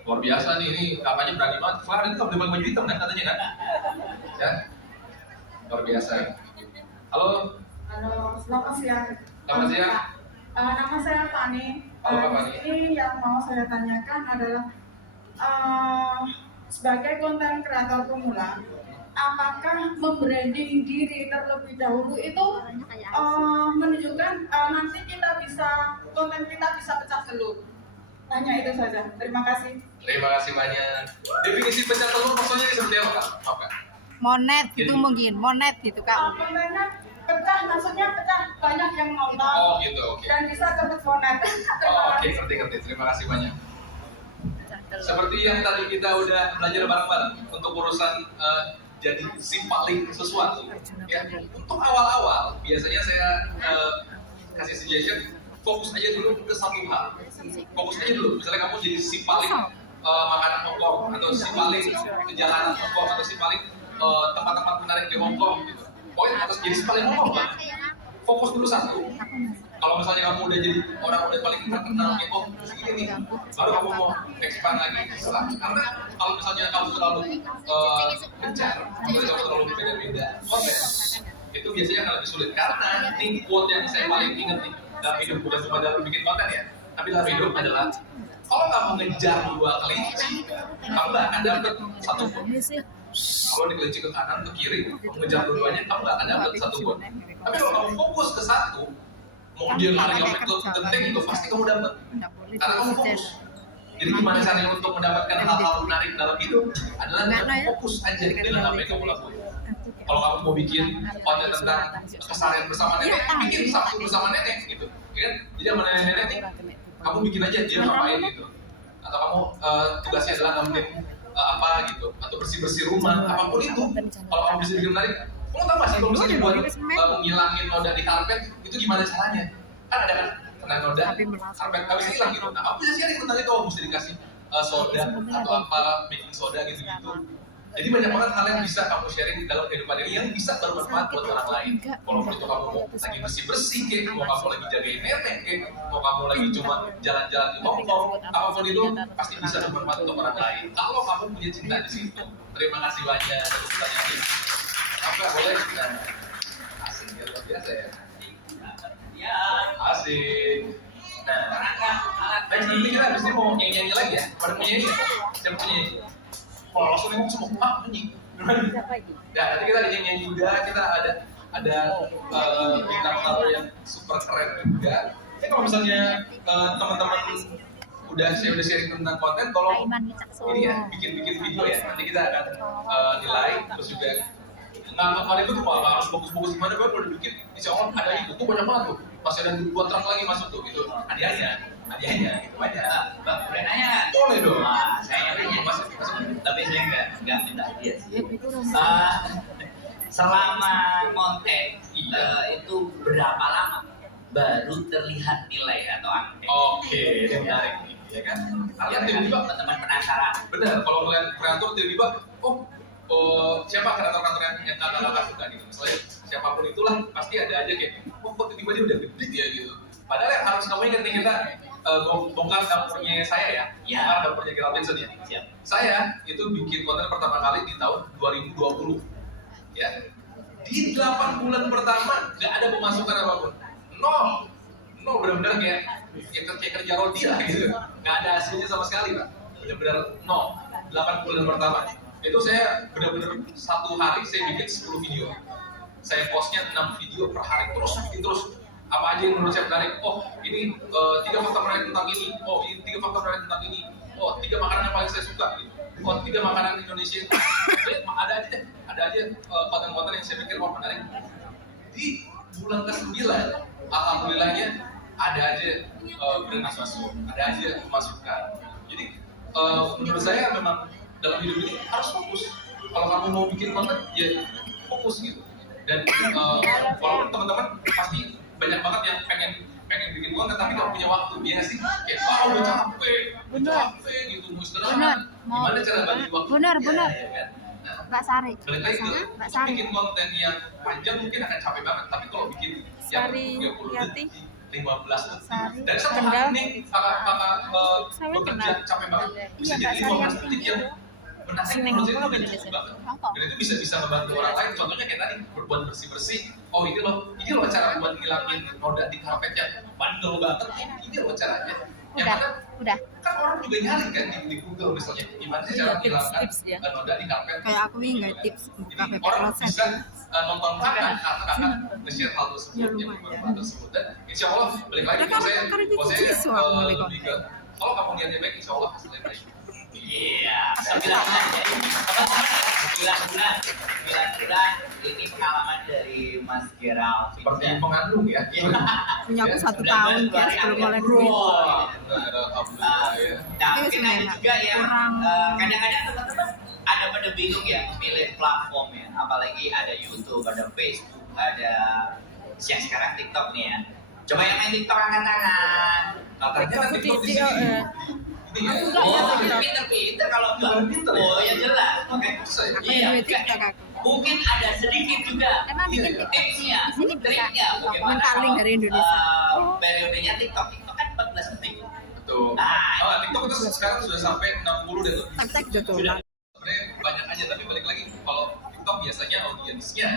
Luar biasa nih, ini kakaknya berani banget. Kelar itu nggak boleh baju hitam kan katanya kan? Ya, luar biasa. Halo, Selamat siang. Selamat siang. Nama saya Fani. Halo Pak Fani. Ini yang mau saya tanyakan adalah sebagai konten kreator pemula, apakah membranding diri terlebih dahulu itu menunjukkan nanti konten kita bisa pecah telur? Hanya itu saja. Terima kasih. Terima kasih banyak. Definisi pecah telur maksudnya seperti apa Kak? Oke. Monet gitu mungkin, monet gitu Kak. Kontennya pecah, maksudnya pecah, banyak yang nonton. Oh gitu, oke. Dan bisa cepet monet. Oh, oke, ngerti. Terima kasih banyak. Seperti yang tadi kita udah belajar bareng-bareng untuk urusan jadi si paling sesuatu. Ya, untuk awal-awal biasanya saya kasih suggestion, fokus aja dulu ke satu hal. Fokus aja dulu. Misalnya kamu jadi si paling makanan Hongkong, atau si paling kejalanan Hongkong, atau si paling tempat-tempat menarik di Hongkong gitu. Pokoknya harus jadi si paling Hongkong kan. Fokus dulu satu. Kalau misalnya kamu udah jadi orang udah paling terkenal, ya segini nih, baru kamu mau expand lagi. Karena kalau misalnya terlalu gencar, kalau kamu terlalu beda-beda konten, itu biasanya akan lebih sulit. Karena ini quote yang saya paling ingat nih dalam hidup, bukan cuma dalam bikin konten ya, tapi dalam hidup adalah kalau kamu ngejar 2 kelinci, kamu nggak akan dapet 1 pun. Kalau di kelinci ke kanan ke kiri, mengejar dua-duanya, kamu nggak akan dapet 1 pun. Tapi kalau kamu fokus ke 1, mau dia lari sampai ke genteng itu pasti kamu dapet, karena kamu fokus. Jadi gimana caranya untuk mendapatkan hal-hal menarik dalam hidup adalah dengan fokus aja dengan apa yang kamu lakukan. Kalau kamu mau bikin konten tentang keseharian bersama nenek, bikin Sabtu bersama nenek gitu, ya kan? Jadi sama nenek-nenek nih, kamu bikin aja dia ngapain gitu. Atau kamu tugasnya adalah ngomongin apa gitu, atau bersih-bersih rumah, apapun itu. Kalau kamu bisa bikin menarik, kamu tahu nggak sih kalau misalnya buat ngilangin noda di karpet itu gimana caranya? Kan ada kan kena noda karpet nggak bisa hilang gitu. Nah, kamu bisa sharing tentang itu, mesti dikasih soda atau apa, baking soda gitu-gitu. Jadi banyak banget hal yang bisa kamu sharing dalam kehidupan ini yang bisa bermanfaat buat orang lain. Walaupun itu kamu mau lagi bersih-bersih, mau kamu lagi jagain nenek, mau kamu lagi cuma jalan-jalan di Hongkong, apapun itu pasti bisa bermanfaat untuk orang lain. Kalau kamu punya cinta di situ. Terima kasih banyak atas pertanyaan. Apa boleh kita asik ya, luar biasa ya. Ya, Asik. Nah, next nanti kita habis ini mau nyanyi lagi ya. Pada mau nyanyi ya? Siapa mau nyanyi? Kalau langsung nengok semua, nyanyi. Ya, nanti kita nyanyi juga. Kita ada bintang tamu yang super keren juga. Jadi kalau misalnya teman-teman udah sharing tentang konten, tolong ini ya, bikin video ya. Nanti kita akan nilai, terus juga nggak kali itu tuh nggak harus fokus-fokus gimana, kan udah bikin insya Allah ada itu tuh banyak banget tuh, masih ada 2 truk lagi masuk tuh, itu hadiahnya gitu aja. Bang, boleh nanya? Boleh dong. Saya nanya, masuk. tapi saya nggak minta hadiah sih. Selama konten itu berapa lama baru terlihat nilai atau angka? Oke, ini menarik nih, ya kan? Kalian tiba-tiba teman-teman penasaran. benar, kalau kalian kreator tiba-tiba, siapa kreator-kreator yang kakak suka gitu, misalnya siapapun itulah pasti ada aja kayak, kok tiba-tiba dia udah gede ya gitu. Padahal yang harus kamu ingat nih, kita bongkar dapurnya saya ya, bongkar dapurnya Gerald Benson ya. Siap. Saya itu bikin konten pertama kali di tahun 2020 ya. Di 8 bulan pertama nggak ada pemasukan apapun, nol benar-benar kayak kerja roti lah gitu, nggak ada hasilnya sama sekali Pak, benar-benar nol. 8 bulan pertama itu saya benar-benar 1 hari saya bikin 10 video, saya postnya 6 video per hari, terus apa aja yang menurut saya menarik. Ini 3 fakta menarik tentang ini, ini 3 fakta menarik tentang ini, 3 makanan yang paling saya suka gitu. 3 makanan Indonesia. ada aja konten-konten yang saya pikir menarik. Di bulan ke-9 alhamdulillahnya ada aja brand masuk, ada aja pemasukan. Jadi menurut saya memang dalam hidup ini harus fokus. Kalau kamu mau bikin konten ya fokus gitu. Dan walaupun teman-teman pasti banyak banget yang pengen bikin konten tapi nggak punya waktu, dia sih kayak udah capek gitu, mau istirahat, gimana cara bagi waktu? Benar. Ya kan? Mbak Sari. Balik lagi tuh, bikin konten yang panjang mungkin akan capek banget, tapi kalau bikin yang 30 detik, 15 detik, dan satu hari nih kakak bekerja capek banget, bisa jadi 15 detik yang menarik menurut saya itu udah cukup banget. Dan itu bisa membantu orang lain. Contohnya kayak tadi, berbuat bersih-bersih. Ini loh cara buat ngilangin noda di karpet yang bandel banget. Ini loh caranya. Udah. Kan orang juga nyari kan di Google misalnya, gimana sih cara menghilangkan noda di karpet. Kayak aku ini nggak tips Jadi orang bisa nonton kakak nge-share hal tersebut, yang bermanfaat tersebut. Dan insya Allah, balik lagi ke saya lebih ke, kalau kamu niatnya baik, insya Allah hasilnya baik. Iya, 9 bulan ini pengalaman dari Mas Gerald. Seperti pengandung ya. Punya aku 1 tahun guys, belum mulai duit. Nah, mungkin ada juga yang kadang-kadang teman-teman ada pada bingung ya milih platform ya, apalagi ada YouTube, ada Facebook, ada yang sekarang TikTok nih ya. Coba yang main TikTok angkat tangan. Katanya TikTok di sini. Pinter kalau enggak. Ya jelas. Oke. Iya. Mungkin ada sedikit juga tipsnya, triknya bagaimana dari Indonesia. Periodenya TikTok kan 14 detik. Betul. TikTok itu sekarang sudah sampai 60 dan lebih. Praktek betul. banyak aja, tapi balik lagi kalau TikTok biasanya audiensnya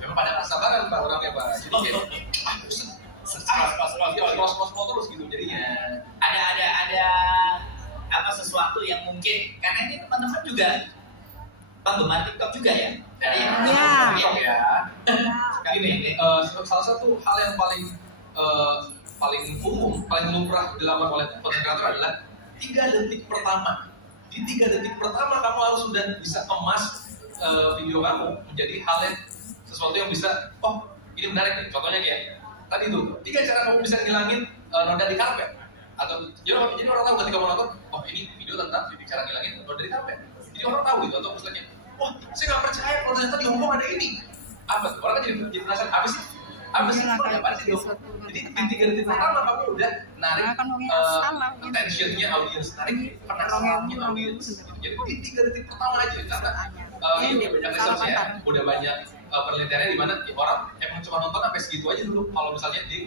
memang pada nggak sabaran Pak orangnya Pak. Jadi kayak scroll terus gitu jadinya. Ada apa sesuatu yang mungkin karena ini teman-teman juga penggemar TikTok juga ya. Ada yang TikTok ya. Ini salah satu hal yang paling umum, paling lumrah dilakukan oleh konten kreator adalah 3 detik pertama. Di 3 detik pertama kamu harus sudah bisa kemas video kamu menjadi hal yang sesuatu yang bisa, oh ini menarik nih. Contohnya kayak tadi tuh 3 cara kamu bisa ngilangin noda di karpet. Atau jadi orang tahu ketika mau nonton, oh ini video tentang cara ngilangin noda di karpet. Jadi orang tahu gitu, atau misalnya, wah saya nggak percaya kalau ternyata di Hongkong ada ini. Apa tuh? Orang kan jadi penasaran, apa sih di Hongkong? Jadi di 3 detik pertama kamu udah narik attention-nya audiens, narik penasarannya audiens. Jadi di 3 detik pertama aja, karena ini udah banyak research ya, udah banyak penelitiannya di mana orang emang cuma nonton sampai segitu aja dulu. Kalau misalnya di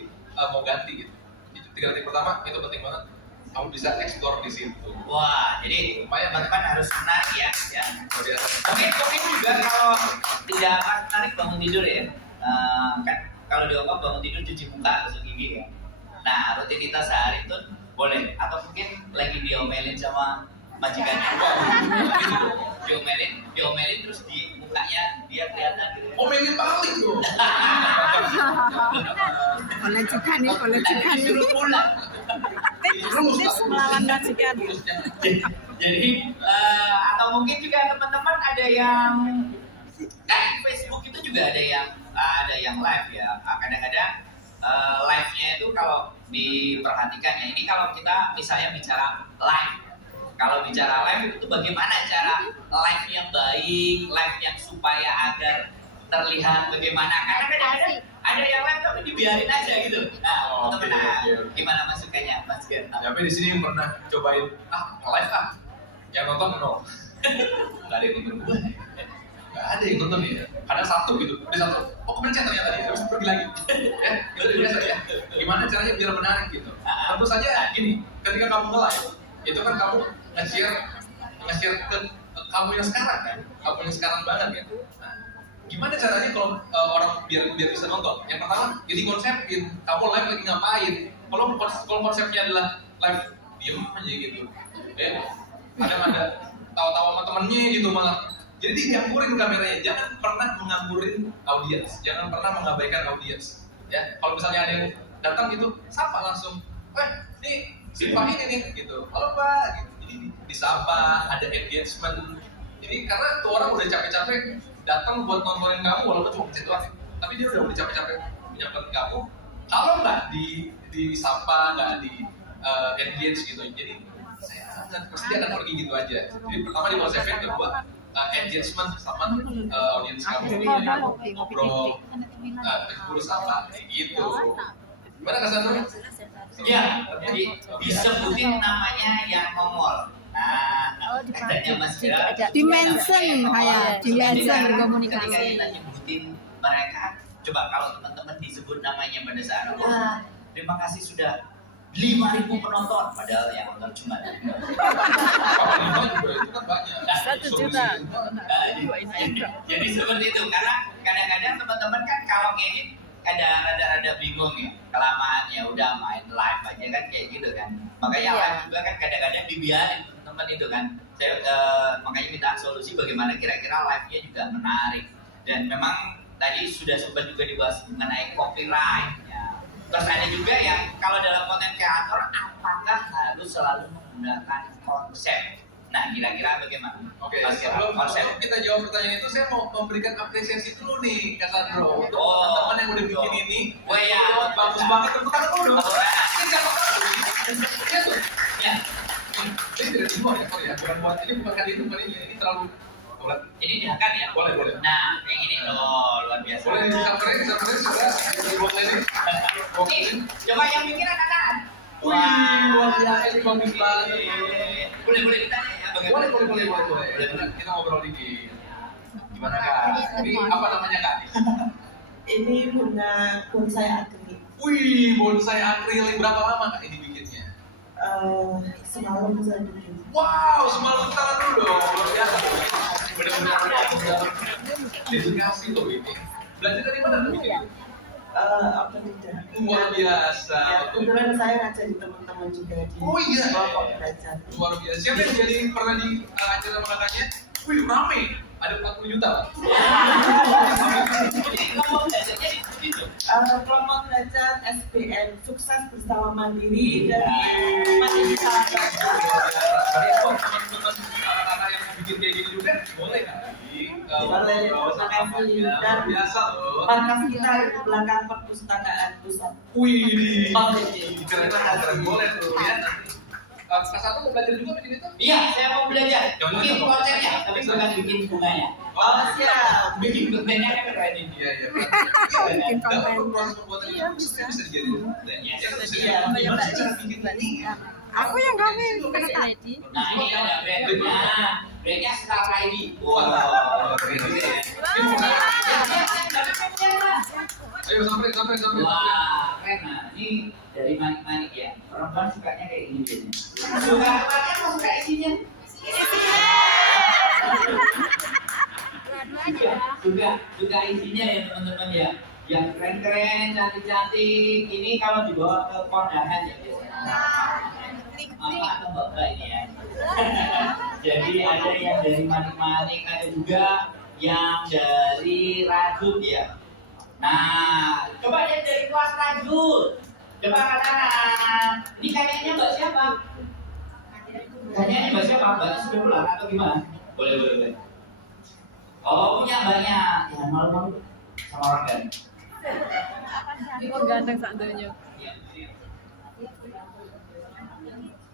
mau ganti gitu, 3 detik pertama itu penting banget. Kamu bisa explore di situ. Wah, jadi teman-teman harus menarik ya. Mungkin juga kalau tidak menarik bangun tidur ya. Kan kalau di Hongkong bangun tidur cuci muka, gosok gigi ya. Nah, rutinitas sehari itu boleh atau mungkin lagi diomelin sama majikannya. Diomelin terus di mukanya dia kelihatan gitu. Omelin balik tuh. Majikan nih. Tips melawan majikan. Jadi atau mungkin juga teman-teman ada yang Facebook itu juga ada yang live ya. Kadang-kadang live-nya itu kalau diperhatikan ya, ini kalau kita misalnya bicara live. Kalau bicara live itu bagaimana cara live yang baik, live yang supaya agar terlihat bagaimana? Karena kadang-kadang ada yang live tapi dibiarin aja gitu. Nah, teman-teman gimana masukannya, Mas Gen? Tapi di sini pernah cobain live yang nonton nol. Gak ada yang nonton gue. Gak ada yang nonton ya. Kadang satu gitu, ada satu. Oh kepencet ternyata dia, harus pergi lagi. Ya udah biasa ya. Gimana caranya biar menarik gitu? Tentu saja gini, ketika kamu nge-live, itu kan kamu nge-share ke kamu yang sekarang kan, kamu yang sekarang banget kan. Nah, gimana caranya kalau orang biar bisa nonton? Yang pertama, jadi konsepin kamu live lagi ngapain. Kalau konsepnya adalah live diem aja gitu, ya ada tawa-tawa sama temennya gitu malah. Jadi dianggurin kameranya, jangan pernah menganggurin audiens, jangan pernah mengabaikan audiens. Ya, kalau misalnya ada yang datang gitu, sapa langsung, nih si Pak ini nih, gitu. Halo Pak, gitu. Jadi disapa, ada engagement. Jadi karena tuh orang udah capek-capek datang buat nontonin kamu, walaupun cuma kecil doang, tapi dia udah capek-capek menyampaikan kamu. Kalau nggak disapa, nggak di engage gitu, jadi saya pasti dia akan pergi gitu aja. Jadi pertama di konsepnya kedua engagement sama audiens kamu, ngobrol, terus apa, gitu. Gimana Cassandra? Ya, jadi disebutin namanya yang nongol. Nah, katanya Mas Gira. Dimension, dimension berkomunikasi. Ketika kita nyebutin mereka, coba kalau teman-teman disebut namanya pada saat wah, terima kasih sudah 5.000 penonton, padahal yang nonton cuma 5. Itu kan banyak. 1 juta. Jadi seperti itu, karena kadang-kadang teman-teman kan kalau ngedit rada bingung ya, kelamaan ya udah main live aja kan kayak gitu kan. Makanya live juga kan kadang-kadang dibiarin teman-teman itu kan. Saya makanya minta solusi bagaimana kira-kira live-nya juga menarik. Dan memang tadi sudah sempat juga dibahas mengenai copyright ya. Terus ada juga yang kalau dalam konten kreator apakah harus selalu menggunakan konsep? Nah, kira-kira bagaimana? Oke, sebelum kita jawab pertanyaan itu, saya mau memberikan apresiasi dulu nih, Cassandra. Untuk teman-teman yang udah bikin ini. Oh ya, bagus banget, tepuk tangan dulu. Ini siapa tahu? Ya tuh. Ya. Ini tidak dibuat ya, sorry ya. Bukan ini bukan kali itu, ini terlalu. Ini diangkat ya? Boleh. Nah, yang ini luar biasa. Boleh disamperin sudah. Dibuat ini. Oke, coba yang bikin anak-anak. Wih, luar biasa ini bagus banget. Boleh ditanya ya? Boleh. Kita ngobrol dikit. Gimana Kak? Ini apa namanya Kak? Ini bunga bonsai akrilik. Wih, bonsai akrilik berapa lama Kak ini bikinnya? Semalam saya bikin. Wow, semalam tangan dulu dong. Luar biasa. Bener Dedikasi loh ini. Belajar dari mana tuh bikin? Otodidak. Luar biasa. Ya, kebetulan saya ngajari teman-teman juga di kelompok belajar. Luar biasa. Siapa yang jadi pernah di acara sama kakaknya? Wih, rame. Ada 40 juta. Kelompok belajar SBM Sukses Bersama Mandiri dari Mandiri Sahabat. Jadi buat teman-teman kakak yang bikin kayak gini juga boleh kan? Boleh, terima kasih. Dan Biasa loh. markas kita di belakang perpustakaan pusat. Wih, Oke. keren boleh tuh ya. Kelas 1 mau belajar juga bikin itu? Iya, saya mau belajar. Coba, Bikin coba. kontennya, tapi bukan bikin bunganya. Oh, siap. Bikin kontennya kan keren ini. Iya. Bikin konten. Proses pembuatan Iya, itu bisa. bisa jadi konten. Ya, bisa Iya. jadi. Gimana sih cara bikin ini? Aku yang kami Nah, ini ada brandnya. Brandnya Star ID. Wah, keren. Ya. Ayo sampai. Wah, keren. Nah, ini dari manik-manik ya. Perempuan sukanya kayak gini biasanya. Suka tempatnya atau suka isinya? Suka isinya ya teman-teman ya. Yang keren-keren, cantik-cantik. Ini kalau dibawa ke kondangan ya biasanya. Mama atau bapak ini ya. Jadi ada yang dari manik-manik, ada juga yang dari rajut ya. Nah, coba yang dari kelas rajut. Coba katakan, ini kayaknya mbak siapa? Kayaknya mbak siapa? Mbaknya sudah pulang atau gimana? Boleh. Oh, punya mbaknya. Jangan malu-malu sama orang kan? Itu ganteng seadanya.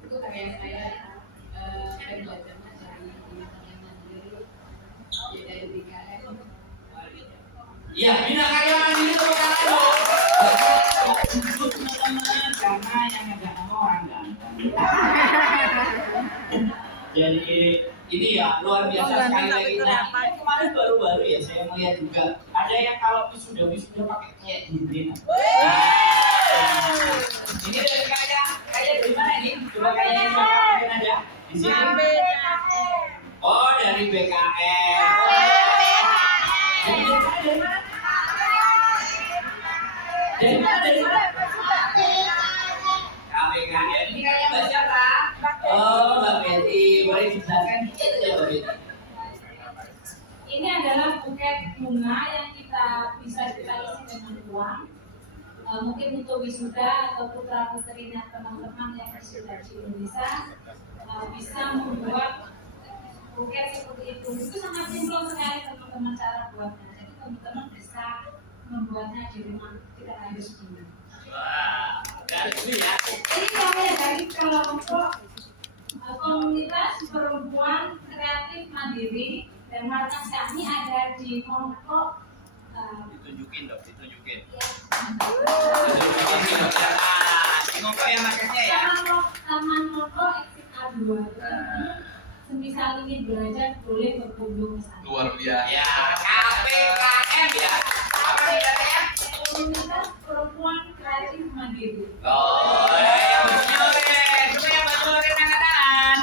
Itu kayak saya belajarnya dari BKM. Iya, bina karya mandiri itu teman-teman. Karena yang ngajak nama orang ganteng. Jadi ini ya luar biasa sekali lagi. Nah, ini kemarin baru-baru ya saya melihat juga ada yang kalau wisuda pakai kayak gini. Ini dari kaya dari mana ini? Coba kayaknya siapa mungkin ada di sini? Oh, dari BKM. Dari mana? KBKM ini kayaknya mbak siapa? Oh, Mbak Betty. Boleh dijelaskan dikit aja Mbak Betty. Ini adalah buket bunga yang kita bisa isi dengan uang. Mungkin untuk wisuda atau putra putrinya teman-teman yang wisuda di Indonesia bisa membuat buket seperti itu. Itu sangat simpel sekali teman-teman cara buatnya. Jadi teman-teman bisa membuatnya di rumah, tidak harus beli. Wah, dari sini ya. Ini kami dari kelompok komunitas perempuan kreatif mandiri dan markas kami ada di Monoko. Ditunjukin dong, ditunjukin. Ya. Ngomong yang makanya ya. Taman Monoko Exit A2. Semisal ingin belajar boleh berkunjung ke sana. Luar biasa. Ya, KPKM ya. Apa nih katanya? Komunitas perempuan kreatif mandiri. Oh, yang bajunya oren. Coba yang baju oren kanan.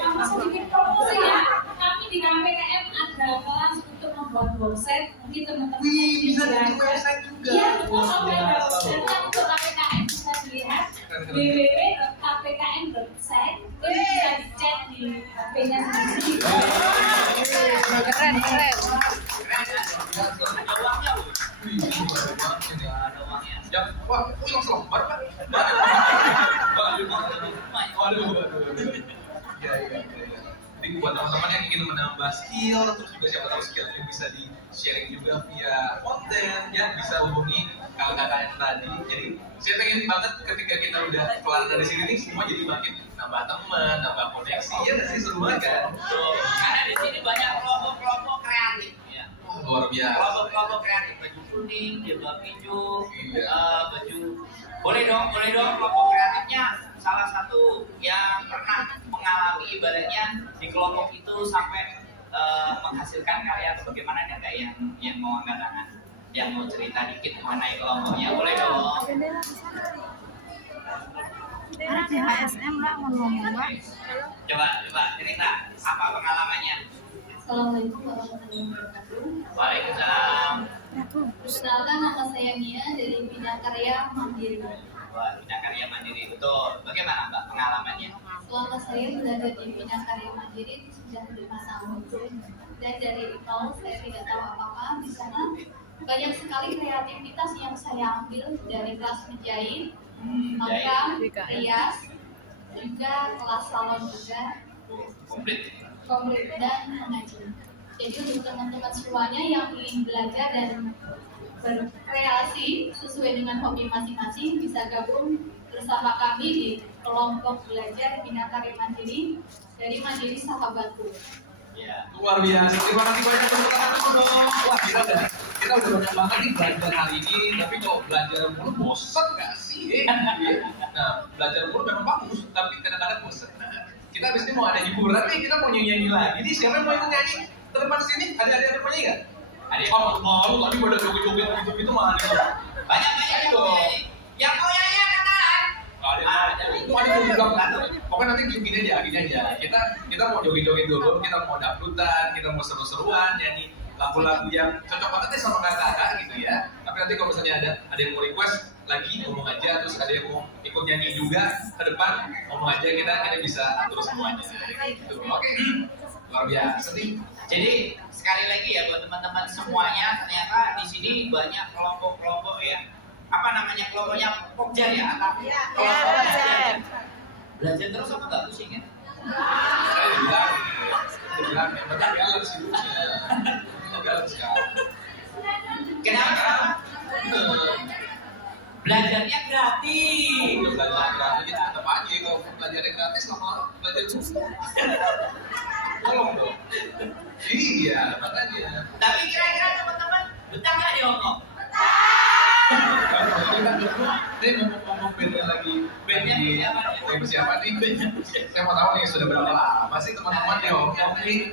Sama sedikit promosi ya. Kami di KPKM ada kelas untuk membuat website. Mungkin teman-teman Bisa bikin website juga. Iya, betul. Ada website untuk KPKM bisa dilihat www.kpkm.site. Ini bisa dicek di HP-nya sendiri. Keren. Ada uangnya, Bu. Wih, Ada uangnya. ya, wah, yang selembar kan? Waduh. Ya. Jadi buat teman-teman yang ingin menambah skill, terus juga siapa tahu skillnya bisa di-sharing juga via konten, ya bisa hubungi kakak-kakak yang tadi. Jadi saya pengen banget ketika kita udah kelar dari sini nih, semua jadi makin nambah teman, nambah koneksi. Ya nggak sih, seru banget kan? Karena di sini banyak kelompok-kelompok kreatif ya. Wah, luar biasa. Kelompok-kelompok kreatif, baju kuning, jilbab hijau, Iya. baju. Boleh dong kelompok kreatifnya salah satu yang pernah mengalami ibaratnya di kelompok itu sampai menghasilkan karya atau bagaimana ada nggak yang mau angkat tangan, yang mau cerita dikit mengenai kelompoknya, boleh dong. Ada di HSM lah ngomong Mbak. Coba cerita apa pengalamannya. Assalamualaikum warahmatullahi wabarakatuh. Waalaikumsalam. Perkenalkan, nama saya Mia dari Bina Karya Mandiri. Wah, Bina Karya Mandiri, betul. Bagaimana Mbak pengalamannya? Selama saya berada di Bina Karya Mandiri sudah 5 tahun, dan dari nol saya tidak tahu apa-apa. Di sana banyak sekali kreativitas yang saya ambil dari kelas menjahit, magang, rias, juga kelas salon juga, komplit dan mengaji. Jadi untuk teman-teman semuanya yang ingin belajar dan berkreasi sesuai dengan hobi masing-masing bisa gabung bersama kami di kelompok belajar Bina Karya Mandiri dari Mandiri Sahabatku. Ya. Luar biasa. Terima kasih banyak teman-teman. Wah, kita udah banyak banget nih belajar hari ini, tapi kalau belajar mulu bosan nggak sih? Nah, belajar mulu memang bagus, tapi kadang-kadang bosan. Nah, kita habis ini mau ada hiburan nih, kita mau nyanyi lagi nih. Siapa yang mau ikut nyanyi? Terdepan sini, ada yang mau nyanyi nggak? Ada yang mau tadi pada joget-joget gitu mana nih? Banyak itu. Yang mau nyanyi kan? Ada juga. Pokoknya nanti gini aja. Kita mau joget-joget dulu, kita mau dangdutan, kita mau seru-seruan nyanyi lagu-lagu yang cocok banget nih sama kakak gitu ya. Tapi nanti kalau misalnya ada yang mau request lagi ngomong aja, terus ada yang mau ikut nyanyi juga ke depan ngomong aja, kita bisa atur semuanya gitu. Oke. Luar biasa nih. Jadi sekali lagi ya buat teman-teman semuanya, ternyata di sini banyak kelompok-kelompok ya. Apa namanya kelompoknya? Pokja ya? Iya, Kelompok belajar. Belajar terus apa nggak pusing ya? Saya bilang ya, betul balance hidupnya. Balance ya. Kenapa? Belajarnya gratis. Belajar gratis tetap aja kalau belajarnya gratis lama-lama belajar susah. Tolong dong. Iya, makanya. Tapi kira-kira teman-teman betah nggak di Hongkong? Ini ngomong bandnya lagi. Bandnya siapa nih? Saya mau tahu nih sudah berapa lama sih teman-teman di Hongkong nih?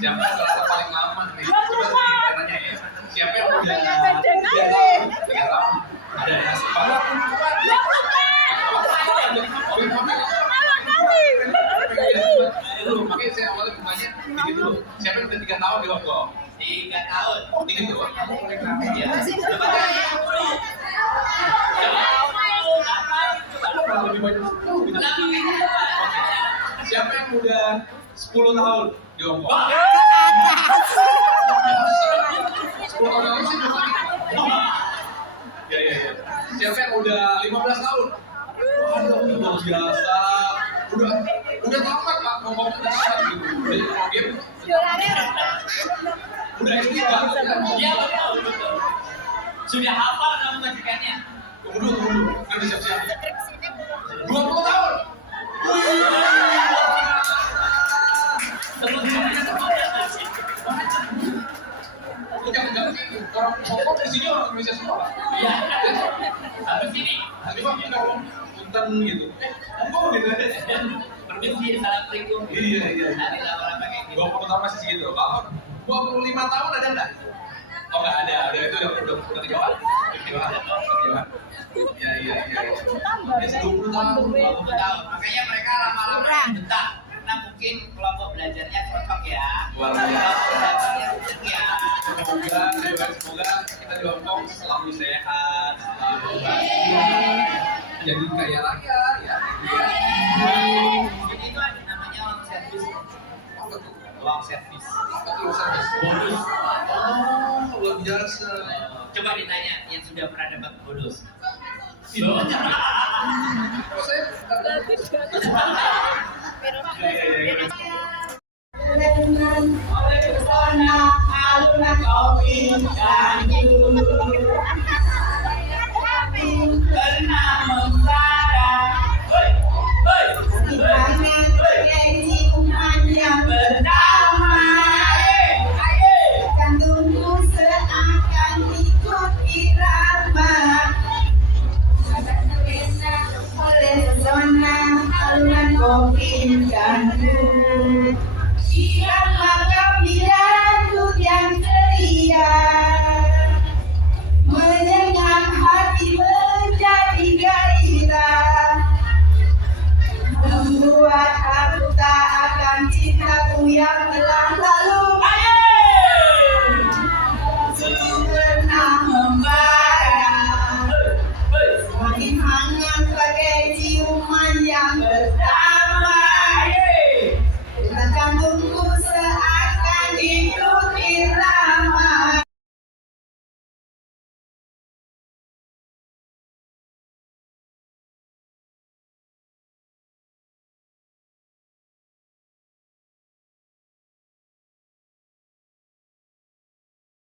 Siapa yang merasa paling lama nih? Coba saya tanya ya. Siapa yang udah 3 tahun? Ada yang separuh? Oke, saya awalnya bertanya gitu dulu. Siapa yang udah 3 tahun di Hongkong? 3 tahun. Gitu. Ya. Coba tanya dulu. Lebih banyak 10 gitu. Siapa yang udah 10 tahun di Hongkong? 10 tahun lalu sih ya. Siapa yang udah 15 tahun? Waduh, luar biasa. Udah tamat Pak, ngomongnya udah tamat gitu. Udah game. Udah SD banget kan? Iya betul. Sudah hafal nama majikannya? Tunggu dulu. Udah siap-siap. 20 tahun. Jangan orang Hongkong di sini orang Indonesia semua. Iya. Habis ini. Tadi Pak kita ngomong Punten gitu. Hongkong gitu. Permisi, assalamualaikum. Iya. Nanti lama-lama kayak gitu. 20 tahun masih segitu. Kalau 25 tahun ada nggak? Oh nggak ada. Itu udah kejauhan. Iya. 20 tahun. Makanya mereka lama-lama betah. Karena mungkin kelompok belajarnya cocok ya. Luar biasa. Ya. Semoga kita di Hongkong selalu sehat, selalu jadi kaya raya ya. Jadi itu ada namanya long service. Long service. Bonus. Oh, luar biasa. Coba ditanya yang sudah pernah dapat bonus. Jantungku seakan ikut irama, oleh pesona alunan kopi jantung. Irama